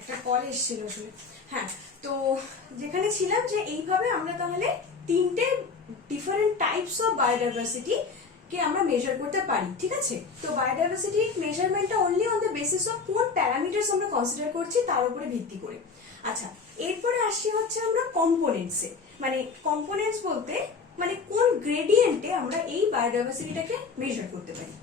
একটা কল এসেছিল আসলে। হ্যাঁ, তো যেখানে ছিলাম যে এইভাবে আমরা তাহলে তিনটে ডিফারেন্ট টাইপস অফ বায়োডাইভার্সিটি কে আমরা মেজার করতে পারি, ঠিক আছে? তো বায়োডাইভার্সিটি মেজারমেন্টটা only on the basis of কোন প্যারামিটারস আমরা কনসিডার করছি তার উপরে ভিত্তি করে। আচ্ছা, এরপরে আসি হচ্ছে আমরা কম্পোনেন্টসে। মানে কম্পোনেন্টস বলতে মানে কোন গ্রেডিয়েন্টে আমরা এই বায়োডাইভার্সিটিটাকে মেজার করতে পারি।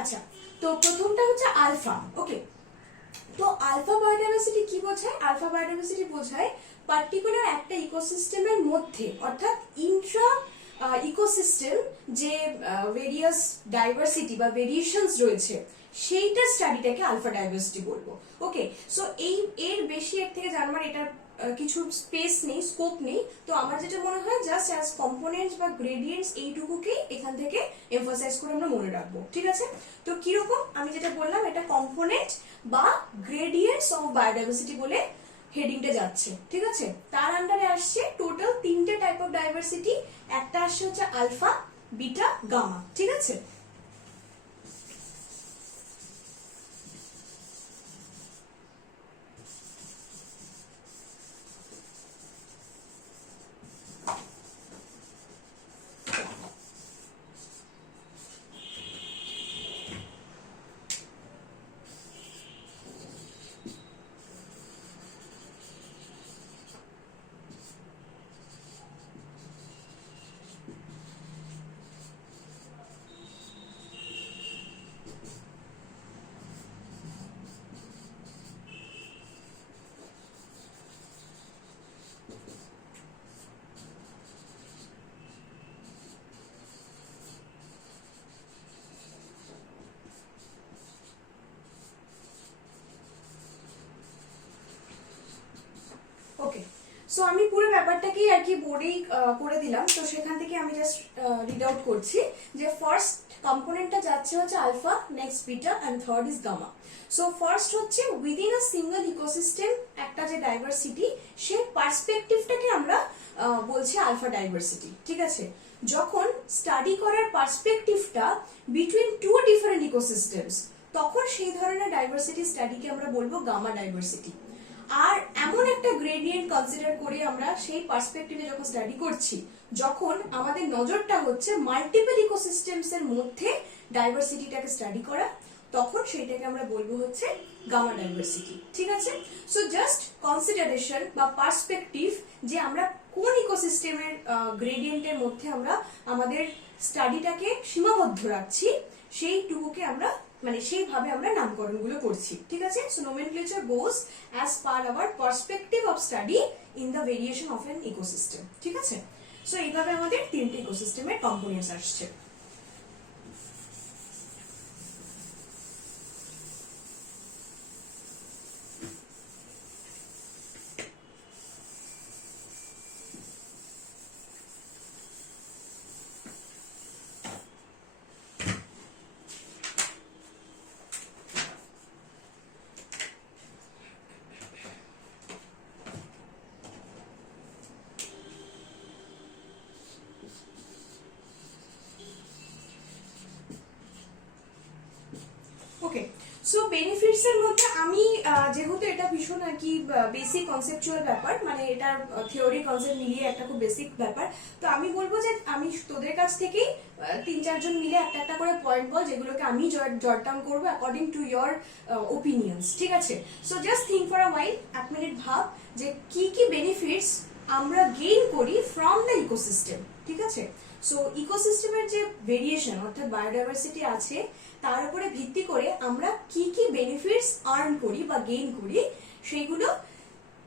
আচ্ছা, তো প্রথমটা হচ্ছে আলফা। ওকে, তো আলফা বায়োডাইভার্সিটি কি বোঝায়? আলফা বায়োডাইভার্সিটি বোঝায় পার্টিকুলার একটা ইকোসিস্টেমের মধ্যে, অর্থাৎ ইন্ট্রা ইকোসিস্টেম যে ভেরিয়াস ডাইভার্সিটি বা ভেরিয়েশনস রয়েছে সেইটার স্টাডিটাকে আলফা ডাইভার্সিটি বলবো। ওকে, সো এর বেশি এর থেকে জানবার এটার কিছু স্পেস নেই, স্কোপ নেই। তো আমার যেটা মনে হয় জাস্ট অ্যাজ কম্পোনেন্টস বা গ্রেডিয়েন্টস এইটুকুকেই এখান থেকে এমফাসাইজ করে আমরা মনে রাখবো, ঠিক আছে? তো কিরকম আমি যেটা বললাম, এটা কম্পোনেন্ট বা গ্রেডিয়েন্টস অফ বায়োডাইভার্সিটি বলে হেডিংটা যাচ্ছে, ঠিক আছে? তার আন্ডারে আসছে টোটাল তিনটে টাইপ অফ ডাইভার্সিটি। একটা আসছে হচ্ছে আলফা, বিটা, গামা, ঠিক আছে? ওকে, সো আমি পুরো ব্যাপারটাকেই আর কি বোর্ডেই করে দিলাম। তো সেখান থেকে আমি জাস্ট রিড আউট করছি যে ফার্স্ট কম্পোনেন্টটা যাচ্ছে হচ্ছে alpha, next beta and third is gamma. So first হচ্ছে উইদিন আ সিঙ্গেল ইকোসিস্টেম একটা যে ডাইভার্সিটি, সে পার্সপেক্টিভটাকে আমরা বলছি আলফা ডাইভার্সিটি, ঠিক আছে? যখন স্টাডি করার পার্সপেক্টিভটা বিটুইন টু ডিফারেন্ট ইকোসিস্টেমস, তখন সেই ধরনের ডাইভার্সিটি স্টাডিকে আমরা বলবো গামা ডাইভার্সিটি। আর এমন একটা গ্রেডিয়েন্ট কনসিডার করে আমরা সেই পার্সপেক্টিভে যখন স্টাডি করছি, যখন আমাদের নজরটা হচ্ছে মাল্টিপল ইকোসিস্টেমস এর মধ্যে ডাইভার্সিটিটাকে স্টাডি করা, তখন সেটাকে আমরা বলবো হচ্ছে গামা ডাইভার্সিটি, ঠিক আছে? সো জাস্ট কনসিডারেশন বা পার্সপেক্টিভ যে আমরা কোন ইকোসিস্টেমের গ্রেডিয়েন্টের মধ্যে আমরা আমাদের স্টাডিটাকে সীমাবদ্ধ রাখছি, সেইটুকুকে আমরা মানে সেইভাবে আমরা নামকরণগুলো করছি, ঠিক আছে? So nomenclature goes as per our perspective of study in the variation of an ecosystem, ঠিক আছে? সো এইভাবে আমাদের তিনটে ইকোসিস্টেমের কম্পোনেন্টস আসছে। ওকে, সো বেনিফিটস এর মধ্যে আমি যেহেতু এটা ভীষণ আর কি বেসিক কনসেপচুয়াল ব্যাপার, মানে এটার থিওরি কনসেপ্ট মিলিয়ে একটা খুব বেসিক ব্যাপার, তো আমি বলবো যে আমি তোদের কাছ থেকেই 3-4 জন মিলে একটা একটা করে পয়েন্ট বল, যেগুলোকে আমি জট ডাউন করবো অ্যাকর্ডিং টু ইয়োর ওপিনিয়ন্স, ঠিক আছে? So just think for a while, 1 minute ভাব যে কি কি বেনিফিটস আমরা গেইন করি ফ্রম দ্য ইকোসিস্টেম, ঠিক আছে? সো ইকোসিস্টেমের যে ভেরিয়েশন অর্থাৎ বায়োডাইভার্সিটি আছে, তার উপরে ভিত্তি করে আমরা কি কি বেনিফিটস আর্ন করি বা গেইন করি, সেইগুলো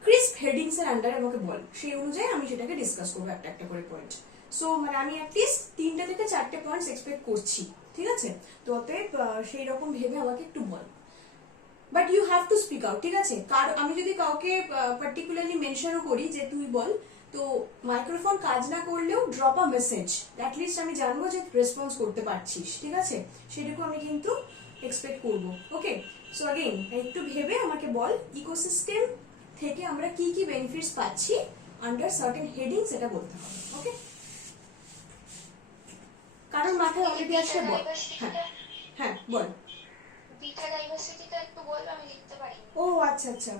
ক্রিস্প হেডিংস এর আন্ডারে আমাকে বল, সেই অনুযায়ী আমি সেটাকে ডিসকাস করবো একটা একটা করে পয়েন্ট। সো মানে আমি অ্যাটলিস্ট 3টে থেকে 4টে পয়েন্টস এক্সপেক্ট করছি, ঠিক আছে? তো অতএব সেই রকম ভেবে আমাকে একটু বল। But you have to speak out, ঠিক আছে? কারণ আমি যদি কাউকে পার্টিকুলারলি মেনশনও করি যে তুই বল, তো মাইক্রোফোন কাজ না করলেও ড্রপ আ মেসেজ, অ্যাটলিস্ট আমি জানবো যে রেসপন্স করতে পারছিস, ঠিক আছে? সেটুকু আমি কিন্তু এক্সপেক্ট করবো। ওকে, সো अगेन একটু ভেবে আমাকে বল ইকোসিস্টেম থেকে আমরা কি কি বেনিফিটস পাচ্ছি আন্ডার সার্টেন হেডিংস, এটা বলতে হবে। ওকে, কারণ মাথায় অলরেডি আসছে, বল। হ্যাঁ হ্যাঁ বল। বিটা ডাইভার্সিটিটা একটু বল, আমি লিখতে পারি। ও আচ্ছা আচ্ছা,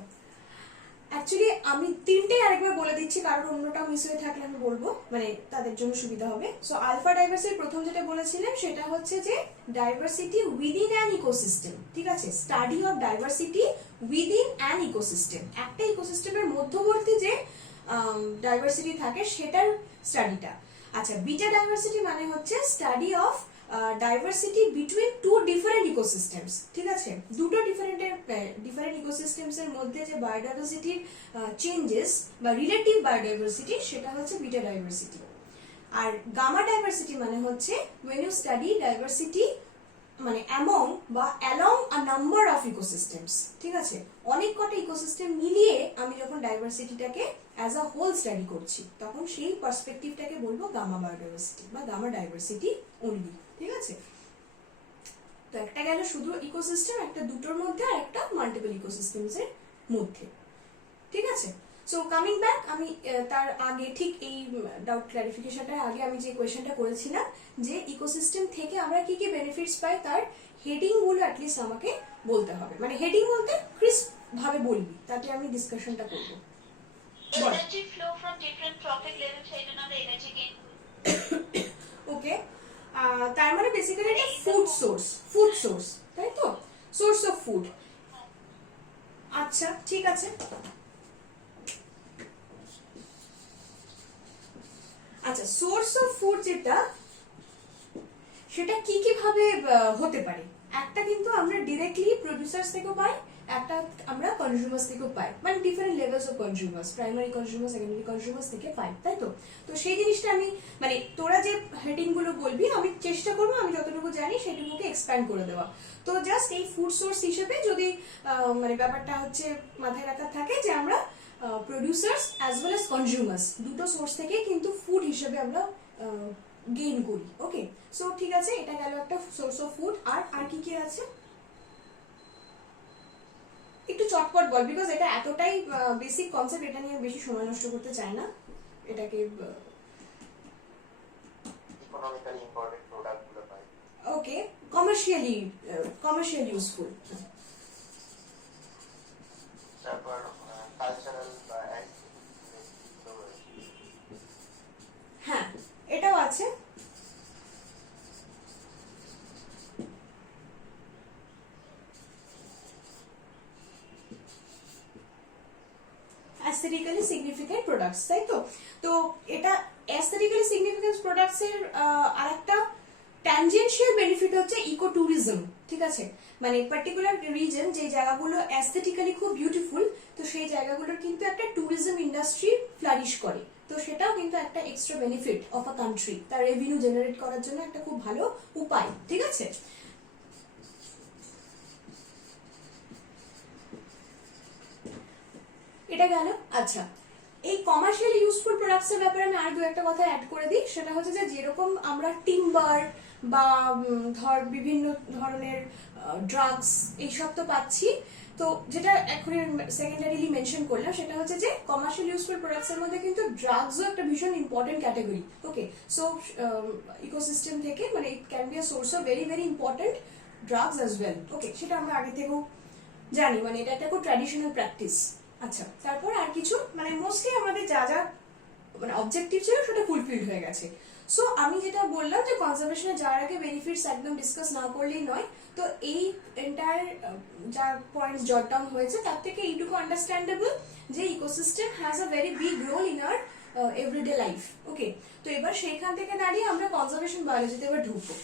অ্যাকচুয়ালি আমি তিনটেই আরেকবার বলে দিচ্ছি, কারণ অন্যটা মিস হয়ে থাকলে আমি বলবো, মানে তাদের জন্য সুবিধা হবে। সো আলফা ডাইভার্সিটি প্রথম যেটা বলেছিলাম সেটা হচ্ছে যে ডাইভার্সিটি উইদিন অ্যান ইকোসিস্টেম, ঠিক আছে? Study of diversity within an ecosystem, একটা ইকোসিস্টেমের মধ্যবর্তী যে ডাইভার্সিটি থাকে সেটার স্টাডিটা। আচ্ছা, বিটা ডাইভার্সিটি মানে হচ্ছে study of diversity between two different ecosystems, ঠিক আছে? দুটো ডিফারেন্ট ইকোসিস্টেমস এর মধ্যে যে বায়োডাইভার্সিটির চেঞ্জেস বা রিলেটিভ বায়োডাইভার্সিটি, সেটা হচ্ছে বিটা ডাইভার্সিটি। আর গামা ডাইভার্সিটি মানে হচ্ছে when you study diversity মানে among বা along a number of ecosystems, ঠিক আছে? অনেক কটা ইকোসিস্টেম মিলিয়ে আমি যখন ডাইভার্সিটিটাকে অ্যাজ আ হোল স্টাডি করছি, তখন সেই পার্সপেক্টিভটাকে বলবো গামা বায়োডাইভার্সিটি বা গামা ডাইভার্সিটি অনলি, ঠিক আছে? তো একটা গেল শুধু ইকোসিস্টেম, একটা দুটোর মধ্যে, আর একটা মাল্টিপল ইকোসিস্টেমস এর মধ্যে, ঠিক আছে? সো কামিং ব্যাক, আমি তার আগে ঠিক এই ডাউট ক্লারিফিকেশনটার আগে আমি যে কোয়েশ্চেনটা করেছিলাম যে ইকোসিস্টেম থেকে আমরা কি কি বেনিফিটস পাই, তার হেডিং গুলো অ্যাটলিস্ট আমাকে বলতে হবে, মানে হেডিং বলতে ক্রিস্প ভাবে বলবি, তাতে আমি ডিসকাশনটা করব। Energy flow from different profit level, সেই জন্য আমরা এনার্জি গেইন করি। ওকে, তার মানে বেসিক্যালি এটা ফুড সোর্স, তাই তো? Source of food. আচ্ছা ঠিক আছে, আচ্ছা সোর্স অফ ফুড যেটা, সেটা কি কি ভাবে হতে পারে? একটা কিন্তু আমরা ডিরেক্টলি প্রোডিউসার্স থেকেও পাই, একটা আমরা কনজিউমার্স থেকেও পাই, মানে different levels of consumers, primary consumer, secondary consumers থেকে পাই, তাই তো? তো সেই জিনিসটা আমি, মানে তোরা যে হেডিং গুলো বলবি আমি চেষ্টা করবো আমি যতটুকু জানি সেটুকুকে এক্সপ্যান্ড করে দেওয়া। তো জাস্ট এই ফুড সোর্স হিসেবে যদি মানে ব্যাপারটা হচ্ছে মাথায় রাখা থাকে যে আমরা producers as well as consumers দুটো সোর্স থেকে কিন্তু ফুড হিসেবে আমরা গেইন করি। ওকে, সো ঠিক আছে, এটা গেল একটা সোর্স অফ ফুড। আর কি কি আছে একটু চটপট বল, বিকজ এটা এতটাই বেসিক কনসেপ্ট, এটা নিয়ে বেশি সময় নষ্ট করতে চাই না। এটাকে ইকোনমিক্যালি ইম্পর্টেন্ট প্রোডাক্ট গুলো পাই। ওকে, কমার্শিয়াল ইউজফুল। তারপর কালচারাল বা হ্যাঁ এটাও আছে। অ্যাস্থেটিক্যালি সিগনিফিকেন্ট প্রোডাক্টস, তাই তো? তো এটা অ্যাস্থেটিক্যালি সিগনিফিকেন্ট প্রোডাক্টস এর আরেকটা ট্যানজেনশিয়াল বেনিফিট হচ্ছে ইকো ট্যুরিজম, ঠিক আছে? মানে পার্টিকুলার রিজন যে জায়গাগুলো অ্যাস্থেটিক্যালি খুব বিউটিফুল, তো সেই জায়গাগুলোর কিন্তু একটা ট্যুরিজম ইন্ডাস্ট্রি ফ্লারিশ করে, তো সেটাও কিন্তু একটা extra benefit of a country, তার রেভিনিউ জেনারেট করার জন্য একটা খুব ভালো উপায়, ঠিক আছে? এটা গেল। আচ্ছা, এই কমার্শিয়াল ইউজফুল প্রোডাক্টস এর ব্যাপারে আমি আর দু একটা কথা অ্যাড করে দিই, সেটা হচ্ছে যে যেরকম আমরা টিম্বার বা ধর বিভিন্ন ধরনের ড্রাগস এইসব তো পাচ্ছি, তো যেটা এখন সেকেন্ডারিলি মেনশন করলাম সেটা হচ্ছে যে কমার্শিয়াল ইউজফুল প্রোডাক্টস এর মধ্যে কিন্তু ড্রাগসও একটা ভীষণ important category. Okay, so ecosystem থেকে মানে it can be a source of very very important drugs as well. Okay, সেটা আমরা আগে থেকেও জানি, মানে এটা একটা খুব ট্র্যাডিশনাল প্র্যাকটিস। আচ্ছা, তারপর আর কিছু মানে মোস্টলি আমাদের যা যা মানে অবজেক্টিভ ছিল সেটা ফুলফিল হয়ে গেছে। সো আমি যেটা বললাম যে কনজারভেশনে যাওয়ার আগে বেনিফিটস একদম ডিসকাস না করলেই নয়, তো এই এন্টায়ার যা পয়েন্টস জট ডাউন হয়েছে তার থেকে এইটুকু আন্ডারস্ট্যান্ডেবল যে ecosystem has a very big role in our everyday life. Okay, তো এবার সেইখান থেকে দাঁড়িয়ে আমরা কনজারভেশন বায়োলজিতে এবার ঢুকবো।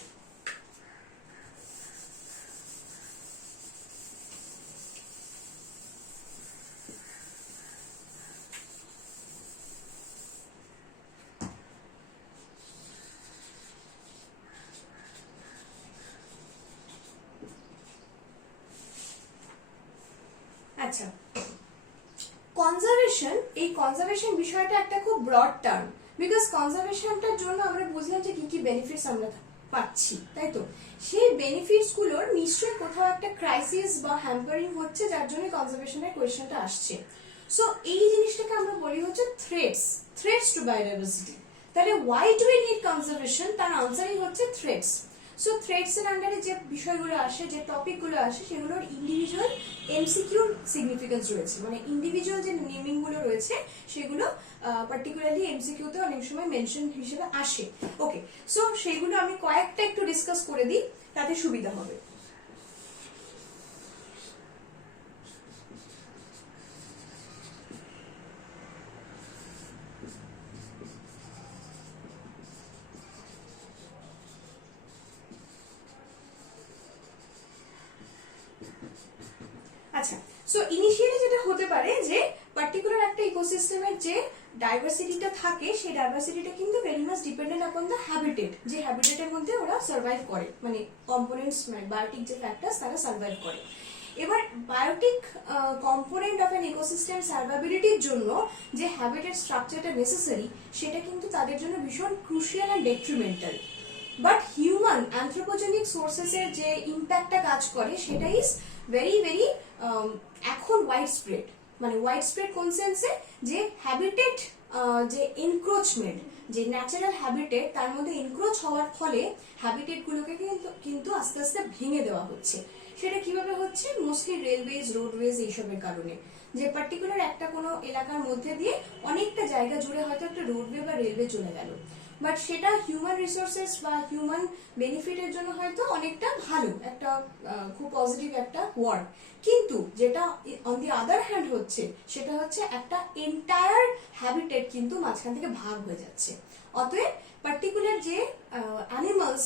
আচ্ছা, কনজারভেশন, এই কনজারভেশন বিষয়টা একটা খুব ব্রড টার্ম, বিকজ কনজারভেশনটার জন্য আমরা বুঝলাম যে কি কি বেনিফিটস আমরা পাচ্ছি, তাই তো? সেই বেনিফিটস গুলোর নিশ্চয়ই কোথাও একটা ক্রাইসিস বা হ্যাম্পারিং হচ্ছে, যার জন্য কনজারভেশনের কোয়েশ্চেনটা আসছে। সো এই জিনিসটাকে আমরা বলি হচ্ছে থ্রেটস টু বায়োডাইভার্সিটি। তাহলে why do we need conservation, তার আনসারই হচ্ছে থ্রেটস। সো থ্রেটস এর আন্ডারে যে বিষয়গুলো আসে, যে টপিকগুলো আসে, সেগুলোর ইন্ডিভিজুয়াল এমসিকিউর সিগনিফিকেন্স রয়েছে, মানে ইন্ডিভিজুয়াল যে নেমিং গুলো রয়েছে সেগুলো পার্টিকুলারলি এমসিকিউতে অনেক সময় মেনশন হিসেবে আসে। ওকে, সো সেগুলো আমি কয়েকটা একটু ডিসকাস করে দিই, তাতে সুবিধা হবে। আচ্ছা, সো ইনিশিয়ালি যেটা হতে পারে যে পার্টিকুলার একটা ইকোসিস্টেমের যে ডাইভার্সিটিটা থাকে, সেই ডাইভার্সিটিটা কিন্তু very much dependent upon the habitat, যে হ্যাবিটেটের মধ্যে ওরা সার্ভাইভ করে, মানে কম্পোনেন্টস, মানে বায়োটিক যে ফ্যাক্টরস তারা সার্ভাইভ করে। এবার biotic component of an ecosystem সার্ভাইবিলিটির জন্য যে হ্যাবিটেট স্ট্রাকচারটা নেসেসারি, সেটা কিন্তু তাদের জন্য ভীষণ crucial and detrimental. But human anthropogenic সোর্সেসের যে ইম্প্যাক্টটা কাজ করে, সেটা ইজ ভেরি ভেরি এখন ওয়াইড স্প্রেড। মানে ওয়াইড স্প্রেড কোন সেন্সে, যে হ্যাবিটেট, যে এনক্রোচমেন্ট, যে ন্যাচারাল হ্যাবিটেট তার মধ্যে এনক্রোচ হওয়ার ফলে হ্যাবিটেট গুলোকে কিন্তু আস্তে আস্তে ভেঙে দেওয়া হচ্ছে। সেটা কিভাবে হচ্ছে? মোস্টলি রেলওয়েজ, রোডওয়েজ, এইসবের কারণে। যে পার্টিকুলার একটা কোনো এলাকার মধ্যে দিয়ে অনেকটা জায়গা জুড়ে হয়তো একটা রোডওয়ে বা রেলওয়ে চলে গেল, বাট সেটা হিউম্যান রিসোর্সেস বা হিউম্যান বেনিফিটের জন্য হয়তো অনেকটা ভালো, একটা খুব পজিটিভ একটা ওয়ার্ড। কিন্তু যেটা অন দি আদার হ্যান্ড হচ্ছে, সেটা হচ্ছে একটা এন্টায়ার হ্যাবিটেট কিন্তু মাঝখান থেকে ভাগ হয়ে যাচ্ছে। অতএব পার্টিকুলার যে অ্যানিমালস,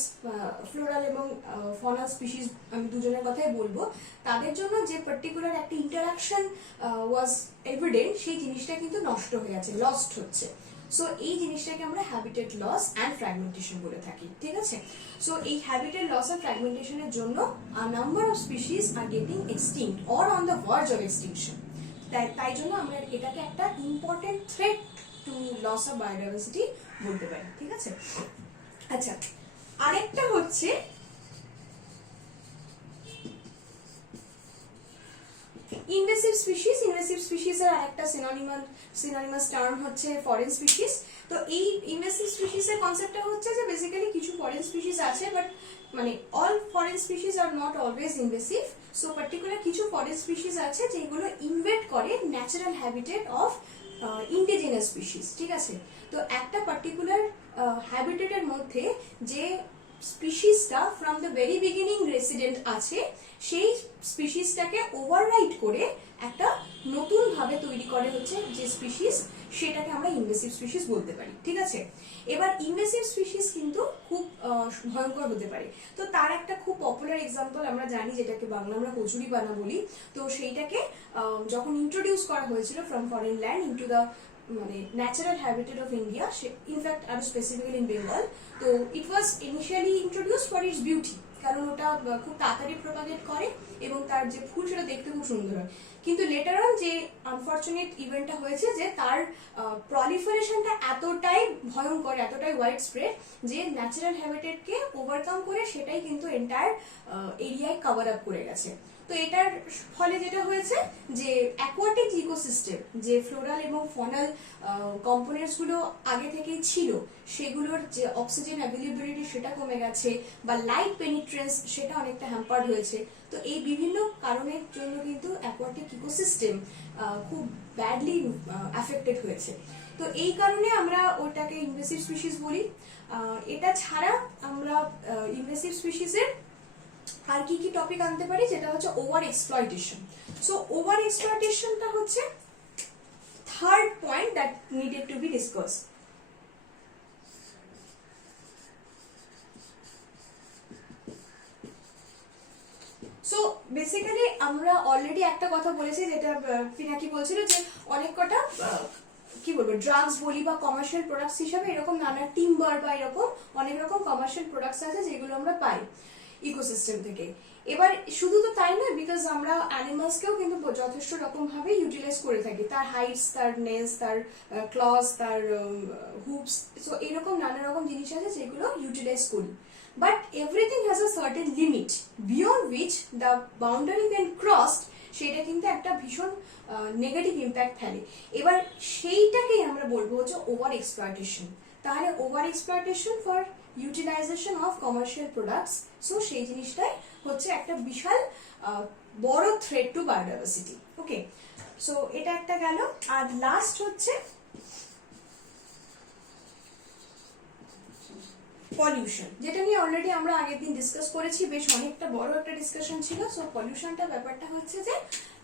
ফ্লোরাল এবং ফনাল স্পিসিস, আমি দুজনের কথাই বলবো, তাদের জন্য যে পার্টিকুলার একটা ইন্টারাকশন ওয়াজ এভিডেন্ট, সেই জিনিসটা কিন্তু নষ্ট হয়ে যাচ্ছে, লস্ট হচ্ছে। সো এই জিনিসটাকে আমরা হ্যাবিটেট লস অ্যান্ড ফ্র্যাগমেন্টেশন বলে থাকি, ঠিক আছে? সো এই হ্যাবিটেট লস অ্যান্ড ফ্র্যাগমেন্টেশনের জন্য number of species are getting extinct or on the verge of extinction. তাই জন্য আমরা এটাকে একটা important threat to loss of biodiversity বলতে পারি, ঠিক আছে? আচ্ছা, আরেকটা হচ্ছে ইনভেসিভ স্পিসিস। ইনভেসিভ স্পিসিস এর আরেকটা সিনোনিমাস টার্ম হচ্ছে ফরেন স্পিসিস। তো এই ইনভেসিভ স্পিসিস এর কনসেপ্টটা হচ্ছে যে বেসিক্যালি কিছু ফরেন স্পিসিস আছে, বাট মানে all foreign species are not always invasive. So particular কিছু ফরেন স্পিসিস আছে যেগুলো ইনভেড করে natural habitat of indigenous species, ঠিক আছে? তো একটা পার্টিকুলার হ্যাবিটেটের মধ্যে যে স্পিসিসটা from the very beginning resident আছে, সেই স্পিসিসটাকে ওভাররাইড করে একটা নতুন ভাবে তৈরি করে হচ্ছে যে স্পিসিস, সেটাকে আমরা ইনভেসিভ স্পিসিস বলতে পারি, ঠিক আছে? এবার ইনভেসিভ স্পিসিস কিন্তু খুব ভয়ঙ্কর হতে পারে। তো তার একটা খুব পপুলার এক্সাম্পল আমরা জানি, যেটাকে বাংলা আমরা কচুরি পানা বলি। তো সেইটাকে যখন ইন্ট্রোডিউস করা হয়েছিল from foreign land into the মানে natural habitat of India, in fact আরো স্পেসিফিক্যালি ইন বেঙ্গল, তো it was initially introduce for its beauty, কারণ ওটা খুব তাড়াতাড়ি প্রপাগেট করে এবং তার যে ফুল সেটা দেখতে খুব সুন্দর হয়। কিন্তু লেটার অন যে আনফর্চুনেট ইভেন্টটা হয়েছে, যে তার প্রলিফারেশনটা এতটাই ভয়ঙ্কর, এতটাই ওয়াইড স্প্রেড, যে ন্যাচারাল হ্যাবিটেটকে ওভারকাম করে সেটাই কিন্তু এন্টায়ার এরিয়ায় কভার আপ করে গেছে। তো এটার ফলে যেটা হয়েছে যে অ্যাকোয়াটিক ইকোসিস্টেম, যে ফ্লোরাল এবং ফনাল কম্পোনেন্টস গুলো আগে থেকেই ছিল, সেগুলোর যে অক্সিজেন অ্যাভেলেবিলিটি সেটা কমে গেছে, বা লাইট পেনিট্রেন্স সেটা অনেকটা হ্যাম্পার্ড হয়েছে। তো এই বিভিন্ন কারণের জন্য কিন্তু অ্যাকোয়াটিক ইকোসিস্টেম খুব ব্যাডলি অ্যাফেক্টেড হয়েছে। তো এই কারণে আমরা ওটাকে ইনভেসিভ স্পিসিস বলি। এটা ছাড়া আমরা ইনভেসিভ স্পিসিসের আর কি কি টপিক আনতে পারি, যেটা হচ্ছে ওভার এক্সপ্লয়টেশন। সো ওভার এক্সপ্লয়টেশনটা হচ্ছে third point that needed to be discuss. So basically আমরা অলরেডি একটা কথা বলেছি, যেটা পিনাকি বলছিল, যে অনেক কটা কি বলবো ড্রাগস বলি বা কমার্শিয়াল প্রোডাক্টস হিসাবে এরকম নানা টিম্বার বা এরকম অনেক রকম কমার্শিয়াল প্রোডাক্টস আছে যেগুলো আমরা পাই। ইকোসিস্টেম থেকে। এবার শুধু তো তাই নয়, বিকজ আমরা অ্যানিমালসকেও কিন্তু যথেষ্ট রকম ভাবে ইউটিলাইজ করে থাকি, তার হাইটস, তার নেলস, তার ক্লস, তার হুপস, সো এরকম নানা রকম জিনিস আছে যেগুলো ইউটিলাইজ করি। But everything has a certain limit beyond which the boundary can crossed, সেটা কিন্তু একটা ভীষণ নেগেটিভ ইম্প্যাক্ট ফেলে। এবার সেইটাকেই আমরা বলবো হচ্ছে ওভার এক্সপ্লয়টেশন। তাহলে over exploitation for utilization of commercial products, so সেই জিনিসটাই হচ্ছে একটা বিশাল বড় threat to biodiversity. Okay, so এটা একটা গেল। আর লাস্ট হচ্ছে পলিউশন, যেটা নিয়ে অলরেডি আমরা আগের দিন ডিসকাস করেছি, বেশ অনেকটা বড় একটা ডিসকাশন ছিল। সো পলিউশনটা ব্যাপারটা হচ্ছে যে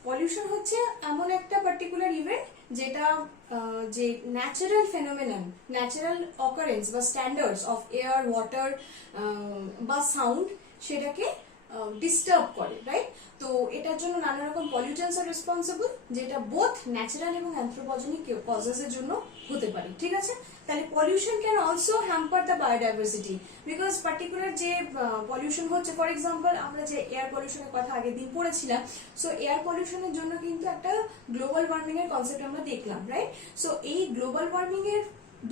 পলিউশন হচ্ছে এমন একটা পার্টিকুলার ইভেন্ট যেটা যে ন্যাচারাল ফেনোমেনন, ন্যাচারাল অকারেন্স বা স্ট্যান্ডার্ডস অফ এয়ার, ওয়াটার বা সাউন্ড, সেটাকে ডিস্টার্ব করে, রাইট? তো এটার জন্য নানা রকম পলিউটেন্টস আর রেসপন্সিবল, যেটা বোথ ন্যাচারাল এবং অ্যানথ্রোপোজেনিক কজেসের জন্য হতে পারে, ঠিক আছে? তাহলে pollution can also hamper the biodiversity, because particular যে পলিউশন হচ্ছে, ফর এক্সাম্পল আমরা যে এয়ার পলিউশনের কথা আগের দিন পড়েছিলাম, সো এয়ার পলিউশনের জন্য কিন্তু একটা গ্লোবাল ওয়ার্মিং এর কনসেপ্ট আমরা দেখলাম, রাইট? সো এই গ্লোবাল ওয়ার্মিং এর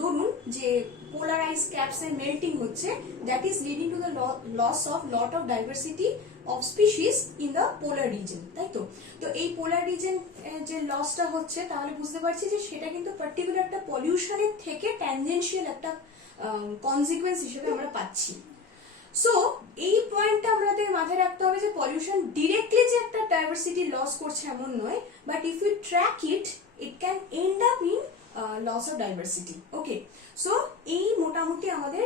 ধরুন যে পোলার আইস ক্যাপস এর মেল্টিং হচ্ছে, that is leading to the loss of lot of diversity of species in the polar region, তাই তো? তো এই পোলার রিজন যে লসটা হচ্ছে, তাহলে বুঝতে পারছি যে সেটা কিন্তু পার্টিকুলার একটা পলিউশনের থেকে ট্যানজেনশিয়াল একটা কনসিকুয়েন্স হিসেবে আমরা পাচ্ছি। সো এই পয়েন্টটা আমাদের মাথায় রাখতে হবে যে পলিউশন ডিরেক্টলি যে একটা ডাইভার্সিটি লস করছে এমন নয়, but if you track it, it can end up in loss of diversity. Okay, so এই মোটামুটি আমাদের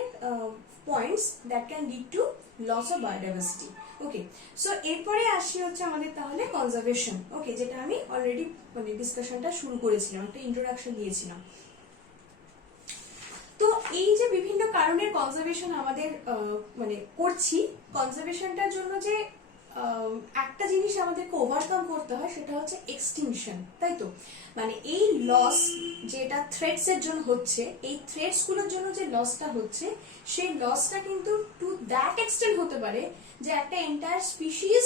points that can lead to loss of biodiversity. Okay, so এরপরে আসি হচ্ছে আমাদের তাহলে কনজারভেশন। ওকে, যেটা আমি অলরেডি মানে ডিসকাশনটা শুরু করেছিলাম, একটা ইন্ট্রোডাকশন দিয়েছিলাম। তো এই যে বিভিন্ন কারণের কনজারভেশন আমাদের মানে করছি, কনজারভেশনটার জন্য যে একটা জিনিস আমাদেরকে ওভারকাম করতে হয়, সেটা হচ্ছে এক্সটিংশন, তাই তো? মানে এই লস যেটা থ্রেটস এর জন্য হচ্ছে, এই থ্রেটস গুলোর জন্য যে লসটা হচ্ছে, সেই লসটা কিন্তু টু দ্যাট এক্সটেন্ট হতে পারে যে একটা এন্টায়ার স্পিসিস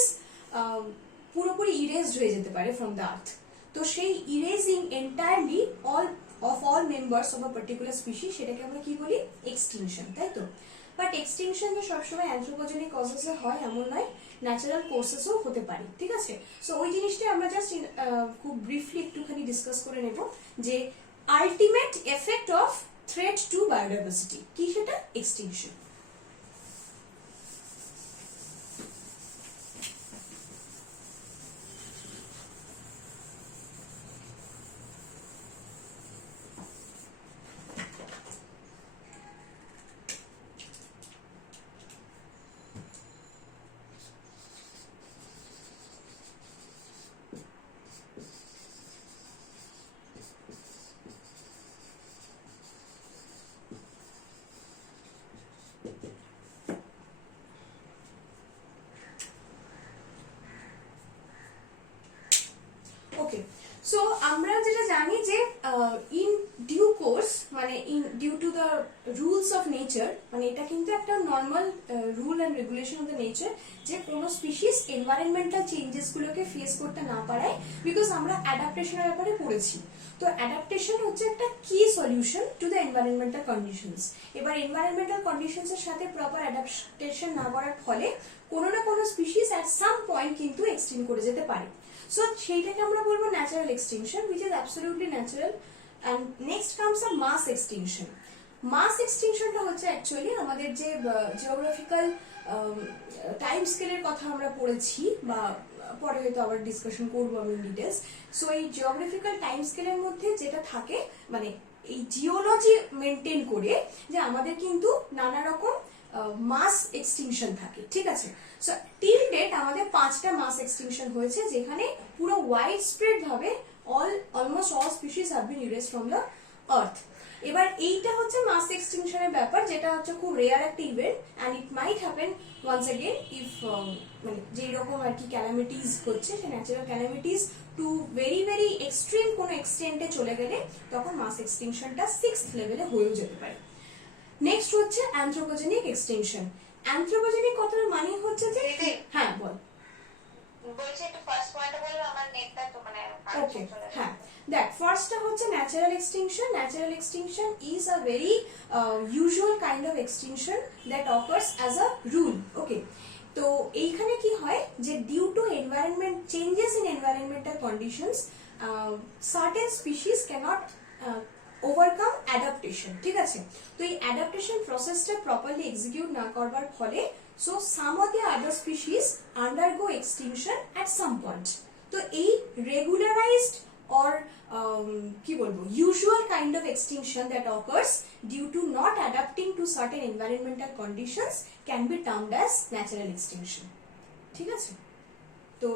পুরোপুরি ইরেজড হয়ে যেতে পারে ফ্রম দ্য আর্থ। তো সেই erasing entirely of all members of a particular species, সেটাকে আমরা কি বলি? এক্সটিংশন, তাই তো? বাট এক্সটিংশন যে সবসময় অ্যানথ্রোপোজেনিক কজেসে হয় এমন নয়, ন্যাচারাল কোর্সেসও হতে পারে, ঠিক আছে? সো ওই জিনিসটাই আমরা জাস্ট খুব ব্রিফলি একটুখানি ডিসকাস করে নেব যে ultimate effect of threat to biodiversity কি, সেটা এক্সটিংশন। ওকে, সো আমরা যেটা জানি যে ইন ডিউ কোর্স, মানে in due to the rules of nature, মানে এটা কিন্তু একটা normal rule and regulation of the nature, যে কোনো স্পিসিস এনভায়রনমেন্টাল চেঞ্জেস গুলোকে ফেস করতে না পারায়, বিকজ আমরা অ্যাডাপ্টেশনের ব্যাপারে পড়েছি। তো অ্যাডাপ্টেশন হচ্ছে একটা কি solution to the environmental conditions. এবার এনভায়রনমেন্টাল কন্ডিশনস এর সাথে প্রপার অ্যাডাপ্টেশন না করার ফলে কোনো না কোনো স্পিসিস অ্যাট সাম পয়েন্ট কিন্তু এক্সটিংক্ট করে যেতে পারে। সো সেইটাকে আমরা বলবো natural extinction, which is absolutely natural. And next comes a mass extinction. মাস এক্সটিংশনটা হচ্ছে অ্যাকচুয়ালি আমাদের যে জিওগ্রাফিক্যাল টাইম স্কেলের কথা আমরা পড়েছি, বা পরে হয়তো আবার ডিসকাশন করবো আমি ডিটেলস। সো এই জিওগ্রাফিক্যাল টাইম স্কেলের মধ্যে যেটা থাকে, মানে এই জিওলজি মেনটেন করে যে আমাদের কিন্তু নানা রকম মাস এক্সটিংশন থাকে, ঠিক আছে? সো টিল ডেট আমাদের 5টা মাস এক্সটিংশন হয়েছে, যেখানে পুরো ওয়াইড স্প্রেড ভাবে almost all species have been erased from the earth. এবার এইটা হচ্ছে মাস এক্সটিংশনের ব্যাপার, যেটা হচ্ছে খুব রেয়ার একটা event, and it might happen once again if মানে যেই রকম আর কি ক্যালামিটিস হচ্ছে, সেই natural calamities to very very extreme কোনো এক্সটেন্টে চলে গেলে তখন মাস এক্সটিংশনটা 6th লেভেলে হয়েও যেতে পারে। নেক্সট হচ্ছে অ্যানথ্রোপোজেনিক এক্সটিংশন। অ্যানথ্রোপোজেনিক কথার মানে হচ্ছে যে, দিদি। হ্যাঁ বল। বলছি একটু ফার্স্ট পয়েন্টটা বললে আমার নেটটা তো মানে ওকে, হ্যাঁ দেখ, ফার্স্টটা হচ্ছে natural extinction. Natural extinction is a very usual kind of extinction that occurs as a rule. Okay, তো এইখানে কি হয় যে due to environment changes in environmental conditions certain species cannot overcome adaptation. ঠিক আছে, তো এই অ্যাডাপ্টেশন প্রসেসটা প্রপারলি এক্সিকিউট না করবার ফলে so some of the other species undergo extinction at some point. তো এই রেগুলারাইজড or কি বলবো usual kind of extinction that occurs due to not adapting to certain environmental conditions can be termed as natural extinction. ঠিক আছে, তো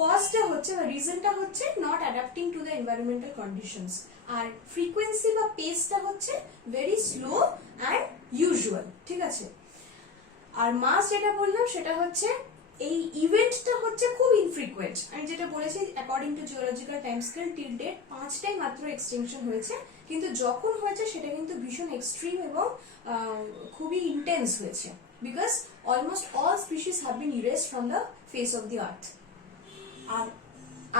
কজটা হচ্ছে বা রিজনটা হচ্ছে not adapting to the environmental conditions, আর ফ্রিকোয়েন্সি বা পেসটা হচ্ছে very slow and usual. ঠিক আছে, আর মাস যেটা বললাম সেটা হচ্ছে এই ইভেন্টটা হচ্ছে খুব ইনফ্রিকুয়েন্ট. আমি যেটা বলেছি according to geological time scale till date 5টাই মাত্র এক্সটিংশন হয়েছে, কিন্তু যখন হয়েছে সেটা কিন্তু ভীষণ এক্সট্রিম এবং খুবই ইন্টেন্স হয়েছে, because almost all species have been erased from the face of the earth.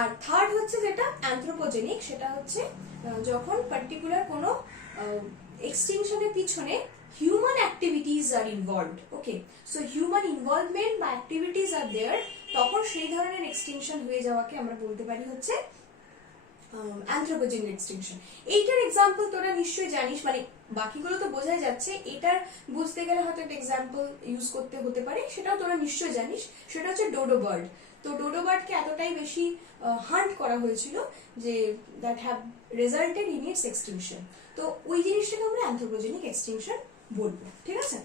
আর থার্ড হচ্ছে যেটা অ্যানথ্রোপোজেনিক, সেটা হচ্ছে যখন পার্টিকুলার কোনো এক্সটিংশনের পিছনে human activities are involved. Okay, so human involvement বা activities are there, তখন সেই ধরনের এক্সটিংশন হয়ে যাওয়াকে আমরা বলতে পারি হচ্ছে anthropogenic extinction. এইটার এক্সাম্পল তোরা নিশ্চয়ই জানিস, মানে বাকিগুলো তো বোঝাই যাচ্ছে, এটার বুঝতে গেলে হয়তো একটা এক্সাম্পল ইউজ করতে হতে পারে, সেটাও তোরা নিশ্চয়ই জানিস. সেটা হচ্ছে ডোডো বার্ড. তো ডোডো বার্ডকে এতটাই বেশি হান্ট করা হয়েছিল যে that have resulted in it's extinction. তো ওই জিনিসটাকে আমরা অ্যানথ্রোপোজেনিক এক্সটিংশন বলবো. ঠিক আছে,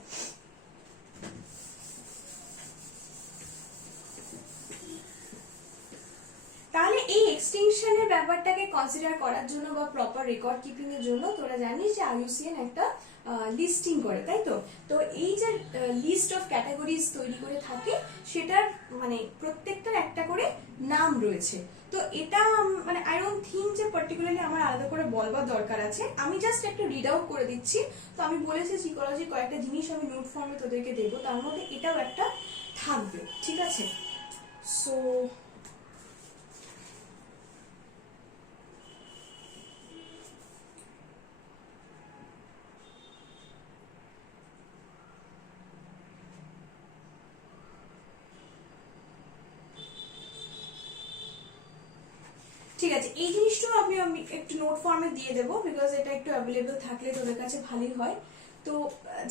তাহলে এই এক্সটিংশনের ব্যাপারটাকে কনসিডার করার জন্য বা প্রপার রেকর্ড কিপিং এর জন্য তোরা জানিস যে IUCN একটা লিস্টিং করে, তাই তো. তো এই যে লিস্ট অফ ক্যাটাগরিজ তৈরি করে থাকে, সেটার মানে প্রত্যেকটার একটা করে নাম রয়েছে. তো এটা মানে আই ডোন্ট থিঙ্ক যে পার্টিকুলারলি আমার আলাদা করে বলবার দরকার আছে, আমি জাস্ট একটা রিড আউট করে দিচ্ছি. তো আমি বলেছি জিকোলজি কয়েকটা জিনিস আমি নোট ফর্মে তোদেরকে দেবো, তার মধ্যে এটাও একটা থাকবে. ঠিক আছে, সো ঠিক আছে, এই জিনিসটাও আমি একটু নোট ফর্মে দিয়ে দেবো, বিকজ এটা একটু অ্যাভেলেবল থাকলে তোদের কাছে ভালোই হয়. তো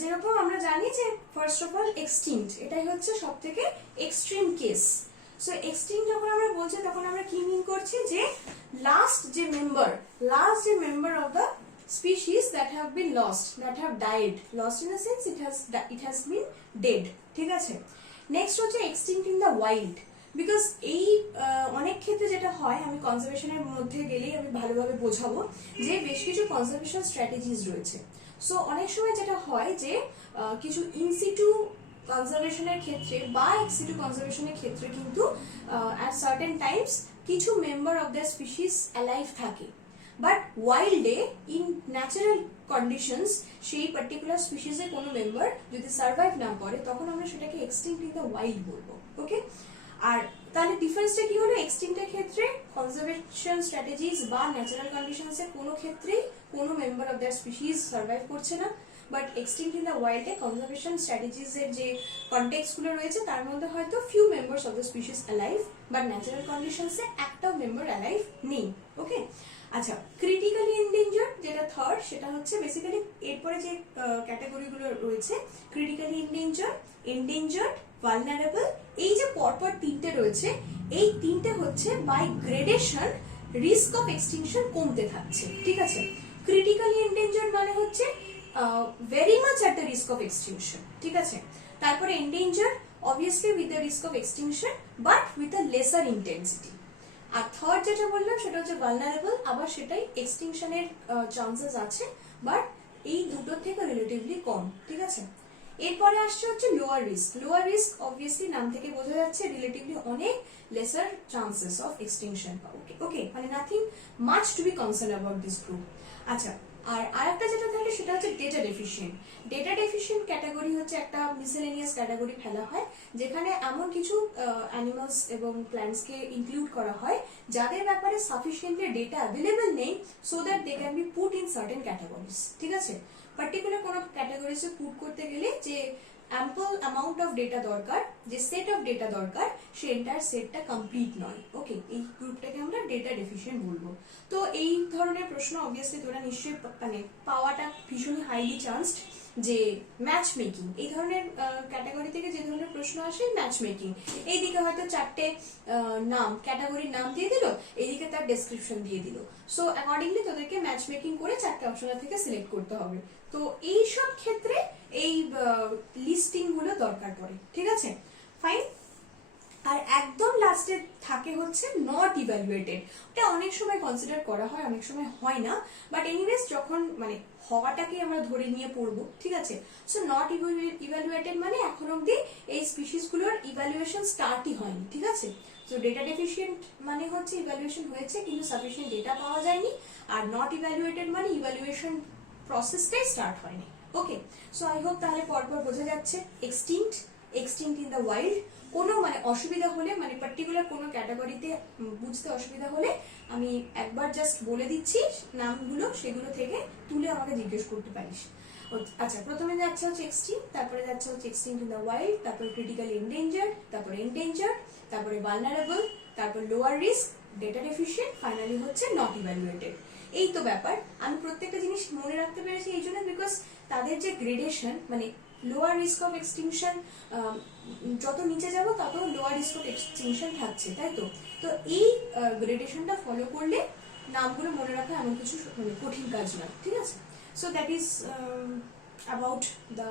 যেরকম আমরা জানি যে ফার্স্ট অফ অল এক্সটিংক্ট, এটাই হচ্ছে সব থেকে এক্সট্রিম কেস. সো এক্সটিংক্ট যখন আমরা বলছি তখন আমরা কি মিন করছি, যে লাস্ট যে member of the species that have been lost, that have died, lost in the sense it has been dead. ঠিক আছে, নেক্সট হচ্ছে extinct in the wild. Because এই অনেক ক্ষেত্রে যেটা হয়, আমি কনজারভেশনের মধ্যে গেলেই আমি ভালোভাবে বোঝাবো যে বেশ কিছু কনজারভেশন স্ট্র্যাটেজিস রয়েছে. সো অনেক সময় যেটা হয় যে কিছু ইনসিটু কনজারভেশনের ক্ষেত্রে বা এক্সিটু কনজারভেশনের ক্ষেত্রে কিন্তু অ্যাট সার্টেন টাইমস কিছু member of the species alive থাকে, বাট ওয়াইল্ডে ইন ন্যাচারাল কন্ডিশনস সেই পার্টিকুলার স্পিসিসের কোনো মেম্বার যদি সার্ভাইভ না করে, তখন আমরা সেটাকে এক্সটিংক্ট ইন দ্য ওয়াইল্ড বলবো. ওকে, আর তাহলে ডিফারেন্সটা কি হলো, এক্সটিংক্টের ক্ষেত্রে কনজারভেশন স্ট্র্যাটেজিস বা ন্যাচারাল কন্ডিশনসে কোনো ক্ষেত্রেই কোনো member of that species survive করছে না, বাট এক্সটিংক্ট ইন দ্য ওয়াইল্ডে কনজারভেশন স্ট্র্যাটেজিস এর যে কনটেক্সট গুলো রয়েছে তার মধ্যে হয়তো few members of the species alive, but natural কন্ডিশনসে একটাও মেম্বার অ্যালাইভ নেই. ওকে, আচ্ছা, ক্রিটিক্যালি এন্ডেঞ্জার্ড যেটা থার্ড, সেটা হচ্ছে বেসিক্যালি এরপরে যে ক্যাটাগরিগুলো রয়েছে, ক্রিটিক্যালি এন্ডেঞ্জার্ড, ভালনারেবল, এই যে পরপর তিনটে রয়েছে, এই তিনটে হচ্ছে by gradation risk of extinction কমতে থাকছে. ঠিক আছে, ক্রিটিক্যালি এন্ডেঞ্জার্ড মানে হচ্ছে very much at the risk of extinction. ঠিক আছে, তারপরে endangered obviously with the risk of extinction but with a lesser intensity. আর থার্ড যেটা বললাম সেটা হচ্ছে ভালনারেবল, আবার সেটাই এক্সটিংশনের চান্সেস আছে, বাট এই দুটোর থেকে রিলেটিভলি কম. ঠিক আছে, এরপরে আসছে হচ্ছে লোয়ার রিস্ক অবভিয়াসলি নাম থেকে বোঝা যাচ্ছে রিলেটিভলি অনেক lesser chances of extinction. Okay, মানে nothing much to be concern about this group. আচ্ছা, আর আরেকটা যেটা থাকে সেটা হচ্ছে data deficient. Data deficient category হচ্ছে একটা মিসেলেনিয়াস ক্যাটাগরি ফেলা হয়, যেখানে এমন কিছু অ্যানিমালস এবং প্ল্যান্টসকে ইনক্লুড করা হয় যাদের ব্যাপারে সাফিসিয়েন্টলি ডেটা অ্যাভেলেবল নেই, so that they can be put in certain categories. ঠিক আছে, পার্টিকুলার কোনো ক্যাটাগরিজে পুট করতে গেলে যে অ্যাম্পল অ্যামাউন্ট অফ ডেটা দরকার, যে সেট অফ ডেটা দরকার, সে এন্টায়ার সেটটা কমপ্লিট নয়। ওকে, এই গ্রুপটাকে আমরা ডেটা ডেফিশিয়েন্ট বলবো। তো এই ধরনের প্রশ্ন অবভিয়াসলি তোরা নিশ্চয়ই মানে পাওয়াটা ভীষণই হাইলি চান্সড, যে ম্যাচ মেকিং এই ধরনের ক্যাটাগরি থেকে যে ধরনের প্রশ্ন আসে, ম্যাচ মেকিং। এইদিকে হয়তো চারটে নাম, ক্যাটাগরির নাম দিয়ে দিল, এইদিকে তার ডেসক্রিপশন দিয়ে দিল। সো অ্যাকর্ডিংলি তোদেরকে ম্যাচ মেকিং করে চারটে অপশন থেকে সিলেক্ট করতে হবে। তো এই সব ক্ষেত্রে এই লিস্টিং গুলো দরকার পড়ে। ঠিক আছে, ফাইন। আর একদম লাস্টে থাকে হচ্ছে নট ইভ্যালুয়েটেড। এটা অনেক সময় কনসিডার করা হয়, অনেক সময় হয় না, বাট এনিওয়েজ যখন মানে হওয়াটাকে আমরা ধরে নিয়ে পড়বো। ঠিক আছে, সো নট ইভ্যালুয়েটেড মানে এখন অব্দি এই স্পিসিস গুলোর ইভ্যালুয়েশন স্টার্টই হয়নি। ঠিক আছে, সো ডেটা ডেফিশিয়েন্ট মানে হচ্ছে ইভ্যালুয়েশন হয়েছে কিন্তু সাফিসিয়েন্ট ডেটা পাওয়া যায়নি, আর নট ইভ্যালুয়েটেড মানে ইভ্যালুয়েশন প্রসেসটাই স্টার্ট হয়নি। ওকে, সো আই হোপ তাহলে পরপর বোঝা যাচ্ছে। এক্সটিংক্ট ইন দ্য ওয়াইল্ড, কোনো মানে অসুবিধা হলে, মানে পার্টিকুলার কোনো ক্যাটাগরিতে বুঝতে অসুবিধা হলে আমি একবার জাস্ট বলে দিচ্ছি নামগুলো, সেগুলো থেকে তুলে আমাকে জিজ্ঞেস করতে পারিস। আচ্ছা, প্রথমে যাচ্ছে হচ্ছে এক্সটিংক্ট, তারপরে যাচ্ছে হচ্ছে এক্সটিংক্ট ইন দ্য ওয়াইল্ড, তারপরে ক্রিটিক্যালি এন্ডেঞ্জার্ড, তারপরে এন্ডেঞ্জার্ড, তারপরে ভালনারেবল, তারপর লোয়ার রিস্ক, ডেটা ডেফিশিয়েন্ট, ফাইনালি হচ্ছে নট ইভ্যালুয়েটেড। এই তো ব্যাপার। আমি প্রত্যেকটা জিনিস মনে রাখতে পেরেছি এই জন্য বিকজ তাদের যে গ্রেডেশন, মানে লোয়ার রিস্ক অফ এক্সটিংশন, যত নিচে যাব তত লোয়ার রিস্ক অফ এক্সটিংশন থাকছে, তাই তো। তো এই গ্রেডেশনটা ফলো করলে নামগুলো মনে রাখা এমন কিছু মানে কঠিন কাজ নয়। ঠিক আছে, so that is about the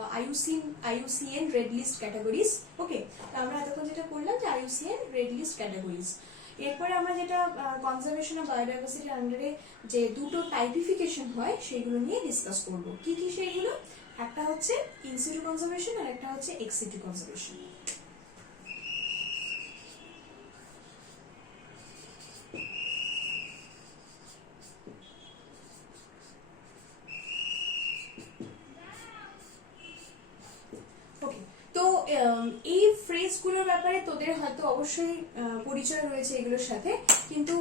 IUCN red list categories. ওকে, তো আমরা এতক্ষণ যেটা করলাম যে IUCN red list categories। এরপরে আমরা যেটা কনজারভেশন অফ বায়োডাইভার্সিটির আন্ডারে যে দুটো টাইপিফিকেশন হয় সেগুলো নিয়ে ডিসকাস করব। কি কি সেগুলো? একটা হচ্ছে ইন সিটু কনজারভেশন আর একটা হচ্ছে এক্স সিটু কনজারভেশন। ওকে, তো এই ফ্রেজগুলোর ব্যাপারে তোদের হয়তো অবশ্যই পরিচয় রয়েছে এগুলোর সাথে, কিন্তু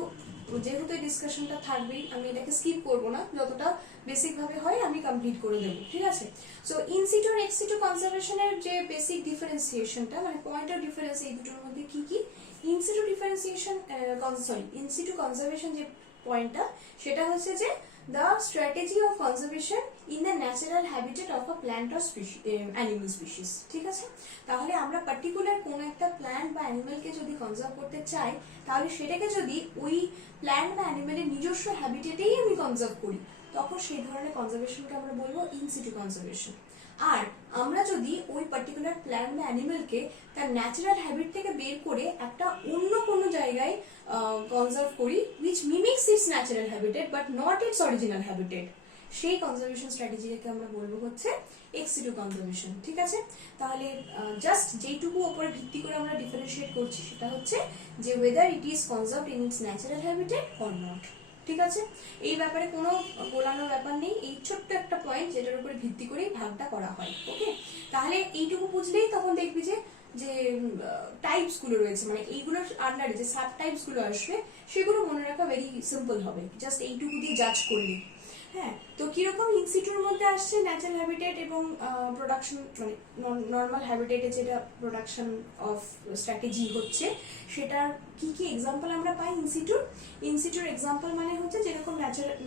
যেহেতু ডিসকাশনটা থাকবেই আমি এটাকে স্কিপ করব না, যতটা বেসিক ভাবে হয় আমি কমপ্লিট করে দেবো। ঠিক আছে, সো ইন সিটু আর এক্স সিটু কনজারভেশনের যে বেসিক ডিফারেন্সিয়েশনটা, মানে পয়েন্ট অফ ডিফারেন্স এই দুটোর মধ্যে কি কি? In situ differentiation, in situ conservation যে পয়েন্টটা, সেটা হচ্ছে যে the strategy of conservation in the natural habitat of a plant or animal species। ঠিক আছে, তাহলে আমরা পার্টিকুলার কোন একটা প্ল্যান্ট বা অ্যানিমেলকে যদি কনজার্ভ করতে চাই, তাহলে সেটাকে যদি ওই প্ল্যান্ট বা অ্যানিমেলের নিজস্ব হ্যাবিটেটেই আমি কনজার্ভ করি, তখন সেই ধরনের কনজারভেশনকে আমরা বলবো ইন সিটু কনজারভেশন। আর আমরা যদি ওই পার্টিকুলার প্ল্যান্ট বা অ্যানিমেলকে তার ন্যাচারাল হ্যাবিট থেকে বের করে একটা অন্য কোনো জায়গায় কনজার্ভ করি, which mimics its natural habitat but not its original habitat, সেই কনজারভেশন স্ট্র্যাটেজিকে আমরা বলবো হচ্ছে এক্স সিটু কনজারভেশন। ঠিক আছে, তাহলে জাস্ট যেইটুকু উপরে ভিত্তি করে আমরা ডিফারেন্সিয়েট করছি সেটা হচ্ছে যে whether it is conserved in its natural habitat or not। ঠিক আছে, এই ব্যাপারে কোনো গোলানোর ব্যাপার নেই, এই ছোট্ট একটা পয়েন্ট যেটার উপরে ভিত্তি করেই ভাগটা করা হয়। ওকে, তাহলে এইটুকু বুঝলেই তখন দেখবি যে যে টাইপস গুলো রয়েছে, মানে এইগুলোর আন্ডারে যে সাব টাইপস গুলো আসবে সেগুলো মনে রাখা ভেরি সিম্পল হবে, জাস্ট এইটুকু দিয়ে জাজ করলে। হ্যাঁ, তো কিরকম ইন সিটুর মধ্যে আসছে ন্যাচারাল হ্যাবিটেট এবং প্রোডাকশন, মানে নর্মাল হ্যাবিটেটে যেটা প্রোডাকশন অফ স্ট্র্যাটেজি হচ্ছে, সেটার কি কি এক্সাম্পল আমরা পাই ইন সিটুর? ইন সিটুর এক্সাম্পল মানে হচ্ছে যেরকম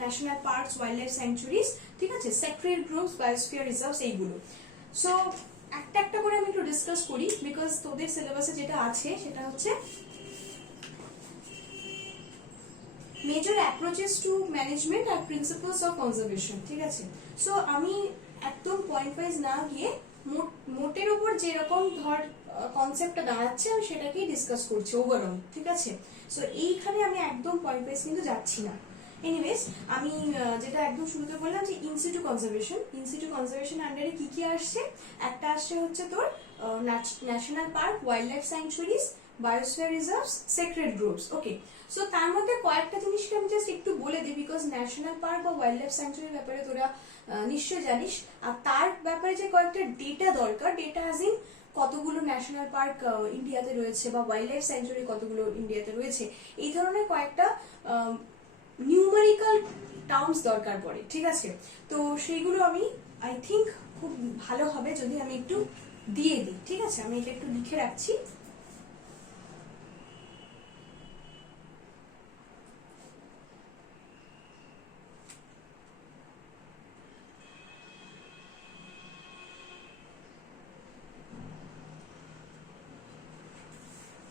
ন্যাশনাল পার্কস, ওয়াইল্ড লাইফ স্যাংচুরিজ, ঠিক আছে, সেক্রেড গ্রুপস, বায়োস্ফিয়ার রিজার্ভস, এইগুলো। সো একটা একটা করে আমি একটু ডিসকাস করি, বিকজ তোদের সিলেবাসে যেটা আছে সেটা হচ্ছে মেজর অ্যাপ্রোচেস টু ম্যানেজমেন্ট আর প্রিন্সিপালস অফ কনজারভেশন। ঠিক আছে, সো আমি একদম পয়েন্ট ওয়াইজ না গিয়ে মোটের উপর যেরকম ধর কনসেপ্টটা দাঁড়াচ্ছে আমি সেটাকেই ডিসকাস করছি ওভারঅল। ঠিক আছে, সো এইখানে আমি একদম পয়েন্ট ওয়াইজ কিন্তু যাচ্ছি না। এনিওয়েজ, আমি যেটা একদম শুরুতে বললাম যে ইন সিটু কনজারভেশন আন্ডারে কি কি আসছে, একটা আসছে হচ্ছে তোর national park, wildlife sanctuaries, biosphere reserves, sacred groves. Okay, so তার মধ্যে কয়েকটা জিনিসকে আমি জাস্ট একটু বলে দিই, বিকজ ন্যাশনাল পার্ক বা ওয়াইল্ড লাইফ স্যাংচুরির ব্যাপারে তোরা নিশ্চয় জানিস, আর তার ব্যাপারে যে কয়েকটা ডেটা দরকার, ডেটা অ্যাজ ইন কতগুলো ন্যাশনাল পার্ক ইন্ডিয়াতে রয়েছে বা ওয়াইল্ড লাইফ স্যাংচুরি কতগুলো ইন্ডিয়াতে রয়েছে, এই ধরনের কয়েকটা নিউমারিক্যাল টার্মস দরকার পড়ে, ঠিক আছে? তো সেইগুলো আমি আই থিঙ্ক খুব ভালো হবে যদি আমি একটু দিয়ে দিই, ঠিক আছে? আমি এটা একটু লিখে রাখছি।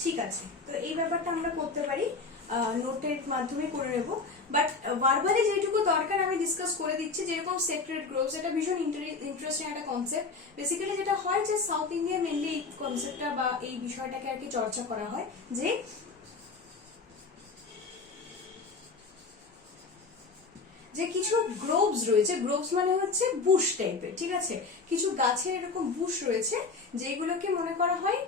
ঠিক আছে, তো এই ব্যাপারটা আমরা করতে পারি, নোটের মাধ্যমে করে নেব। বাট ভার্বালি যেটুকু দরকার আমি ডিসকাস করে দিচ্ছি, যেরকম সেক্রেড গ্রোভস, এটা ভীষণ ইন্টারেস্টিং একটা কনসেপ্ট। বেসিক্যালি যেটা হয় যে সাউথ ইন্ডিয়া মেনলি এই কনসেপ্টটা বা এই বিষয়টাকে আর কি চর্চা করা হয়, যে কিছু গ্রোভস রয়েছে, গ্রোভস মানে হচ্ছে বুশ টাইপের, ঠিক আছে? কিছু গাছের এরকম বুশ রয়েছে যেগুলোকে মনে করা হয়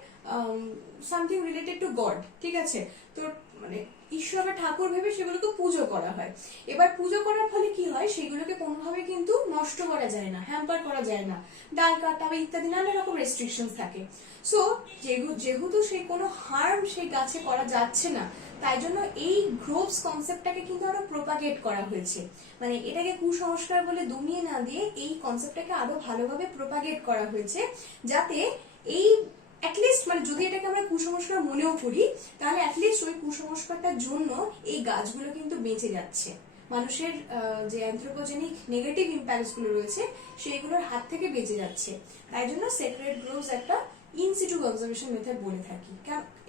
সামথিং রিলেটেড টু গড, ঠিক আছে? তো মানে ঈশ্বর বা ঠাকুর ভেবে সেগুলোকে পুজো করা হয়। এবার পুজো করার ফলে কি হয়, সেগুলোকে কোনোভাবে কিন্তু নষ্ট করা যায় না, হ্যাম্পার করা যায় না, ডাল কাটা বা ইত্যাদি নানা রকম রেস্ট্রিকশন থাকে। সো যেহেতু সেই কোনো হার্ম সেই গাছে করা যাচ্ছে না, তাই জন্য এই গ্রোভস কনসেপ্টটাকে কিন্তু আরো প্রোপাগেট করা হয়েছে। মানে এটাকে কুসংস্কার বলে দমিয়ে না দিয়ে এই কনসেপ্টটাকে আরো ভালোভাবে প্রোপাগেট করা হয়েছে, যাতে এই অ্যাটলিস্ট মানে যদি এটাকে আমরা কুসংস্কার মনেও করি, তাহলে অ্যাটলিস্ট ওই কুসংস্কারটার জন্য এই গাছগুলো কিন্তু বেঁচে যাচ্ছে, মানুষের যে অ্যানথ্রোপোজেনিক নেগেটিভ ইম্প্যাক্টস গুলো রয়েছে সেইগুলোর হাত থেকে বেঁচে যাচ্ছে। তাই জন্য সেক্রেড গ্রোভস একটা ইনসিটু কনজারভেশন মেথড বলে থাকি।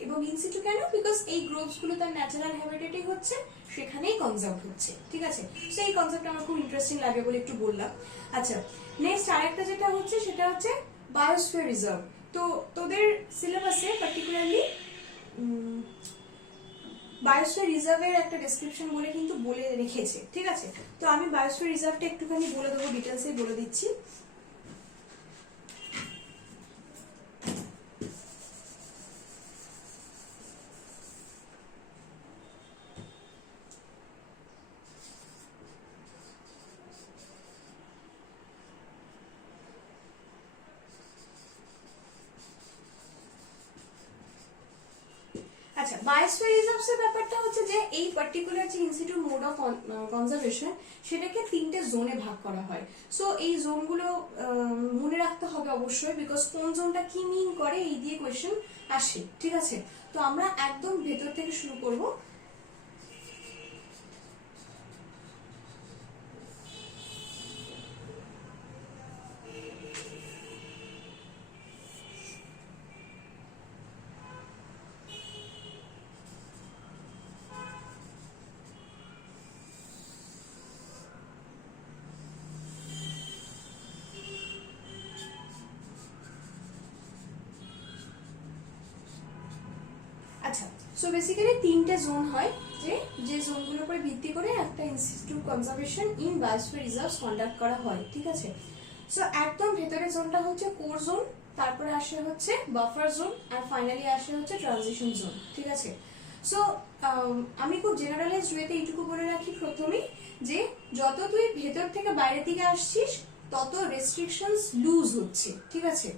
এবং ইনসিটু কেন? বিকজ এই গ্রোভস গুলো তার ন্যাচারাল হ্যাবিটেটই হচ্ছে, সেখানেই কনজার্ভ হচ্ছে, ঠিক আছে? সো এই কনসেপ্ট আমার খুব ইন্টারেস্টিং লাগে বলে একটু বললাম। আচ্ছা, নেক্সট আরেকটা যেটা হচ্ছে সেটা হচ্ছে বায়োস্ফিয়ার রিজার্ভ। তো তোদের সিলেবাসে পার্টিকুলারলি বায়োস্ফিয়ার রিজার্ভের একটা ডেসক্রিপশন বলে কিন্তু বলে রেখেছে, ঠিক আছে? তো আমি বায়োস্ফিয়ার রিজার্ভটা একটুখানি বলে দেবো, ডিটেলসে বলে দিচ্ছি। আচ্ছা, বায়োস্ফিয়ার রিজার্ভস এর ব্যাপারটা হচ্ছে যে এই পার্টিকুলার যে ইনস্টিটিউট মোড অফ কনজারভেশন, সেটাকে 3টে জোনে ভাগ করা হয়। সো এই জোনগুলো মনে রাখতে হবে অবশ্যই, বিকজ কোন জোনটা কি মিন করে এই দিয়ে কোয়েশ্চেন আসে, ঠিক আছে? তো আমরা একদম ভেতর থেকে শুরু করব। আচ্ছা, সো বেসিক্যালি 3টে জোন হয়, যে জোনগুলোর উপরে ভিত্তি করে একটা institute conservation in biosphere reserves conduct করা হয়, ঠিক আছে? সো একদম ভেতরের জোনটা হচ্ছে কোর জোন, তারপরে আসে হচ্ছে বাফার জোন, আর ফাইনালি আসে হচ্ছে ট্রানজিশন জোন, ঠিক আছে? সো আমি খুব জেনারেলাইজড ওয়েতে এইটুকু বলে রাখি প্রথমেই, যে যত তুই ভেতর থেকে বাইরের দিকে আসছিস তত রেস্ট্রিকশনস লুজ হচ্ছে, ঠিক আছে?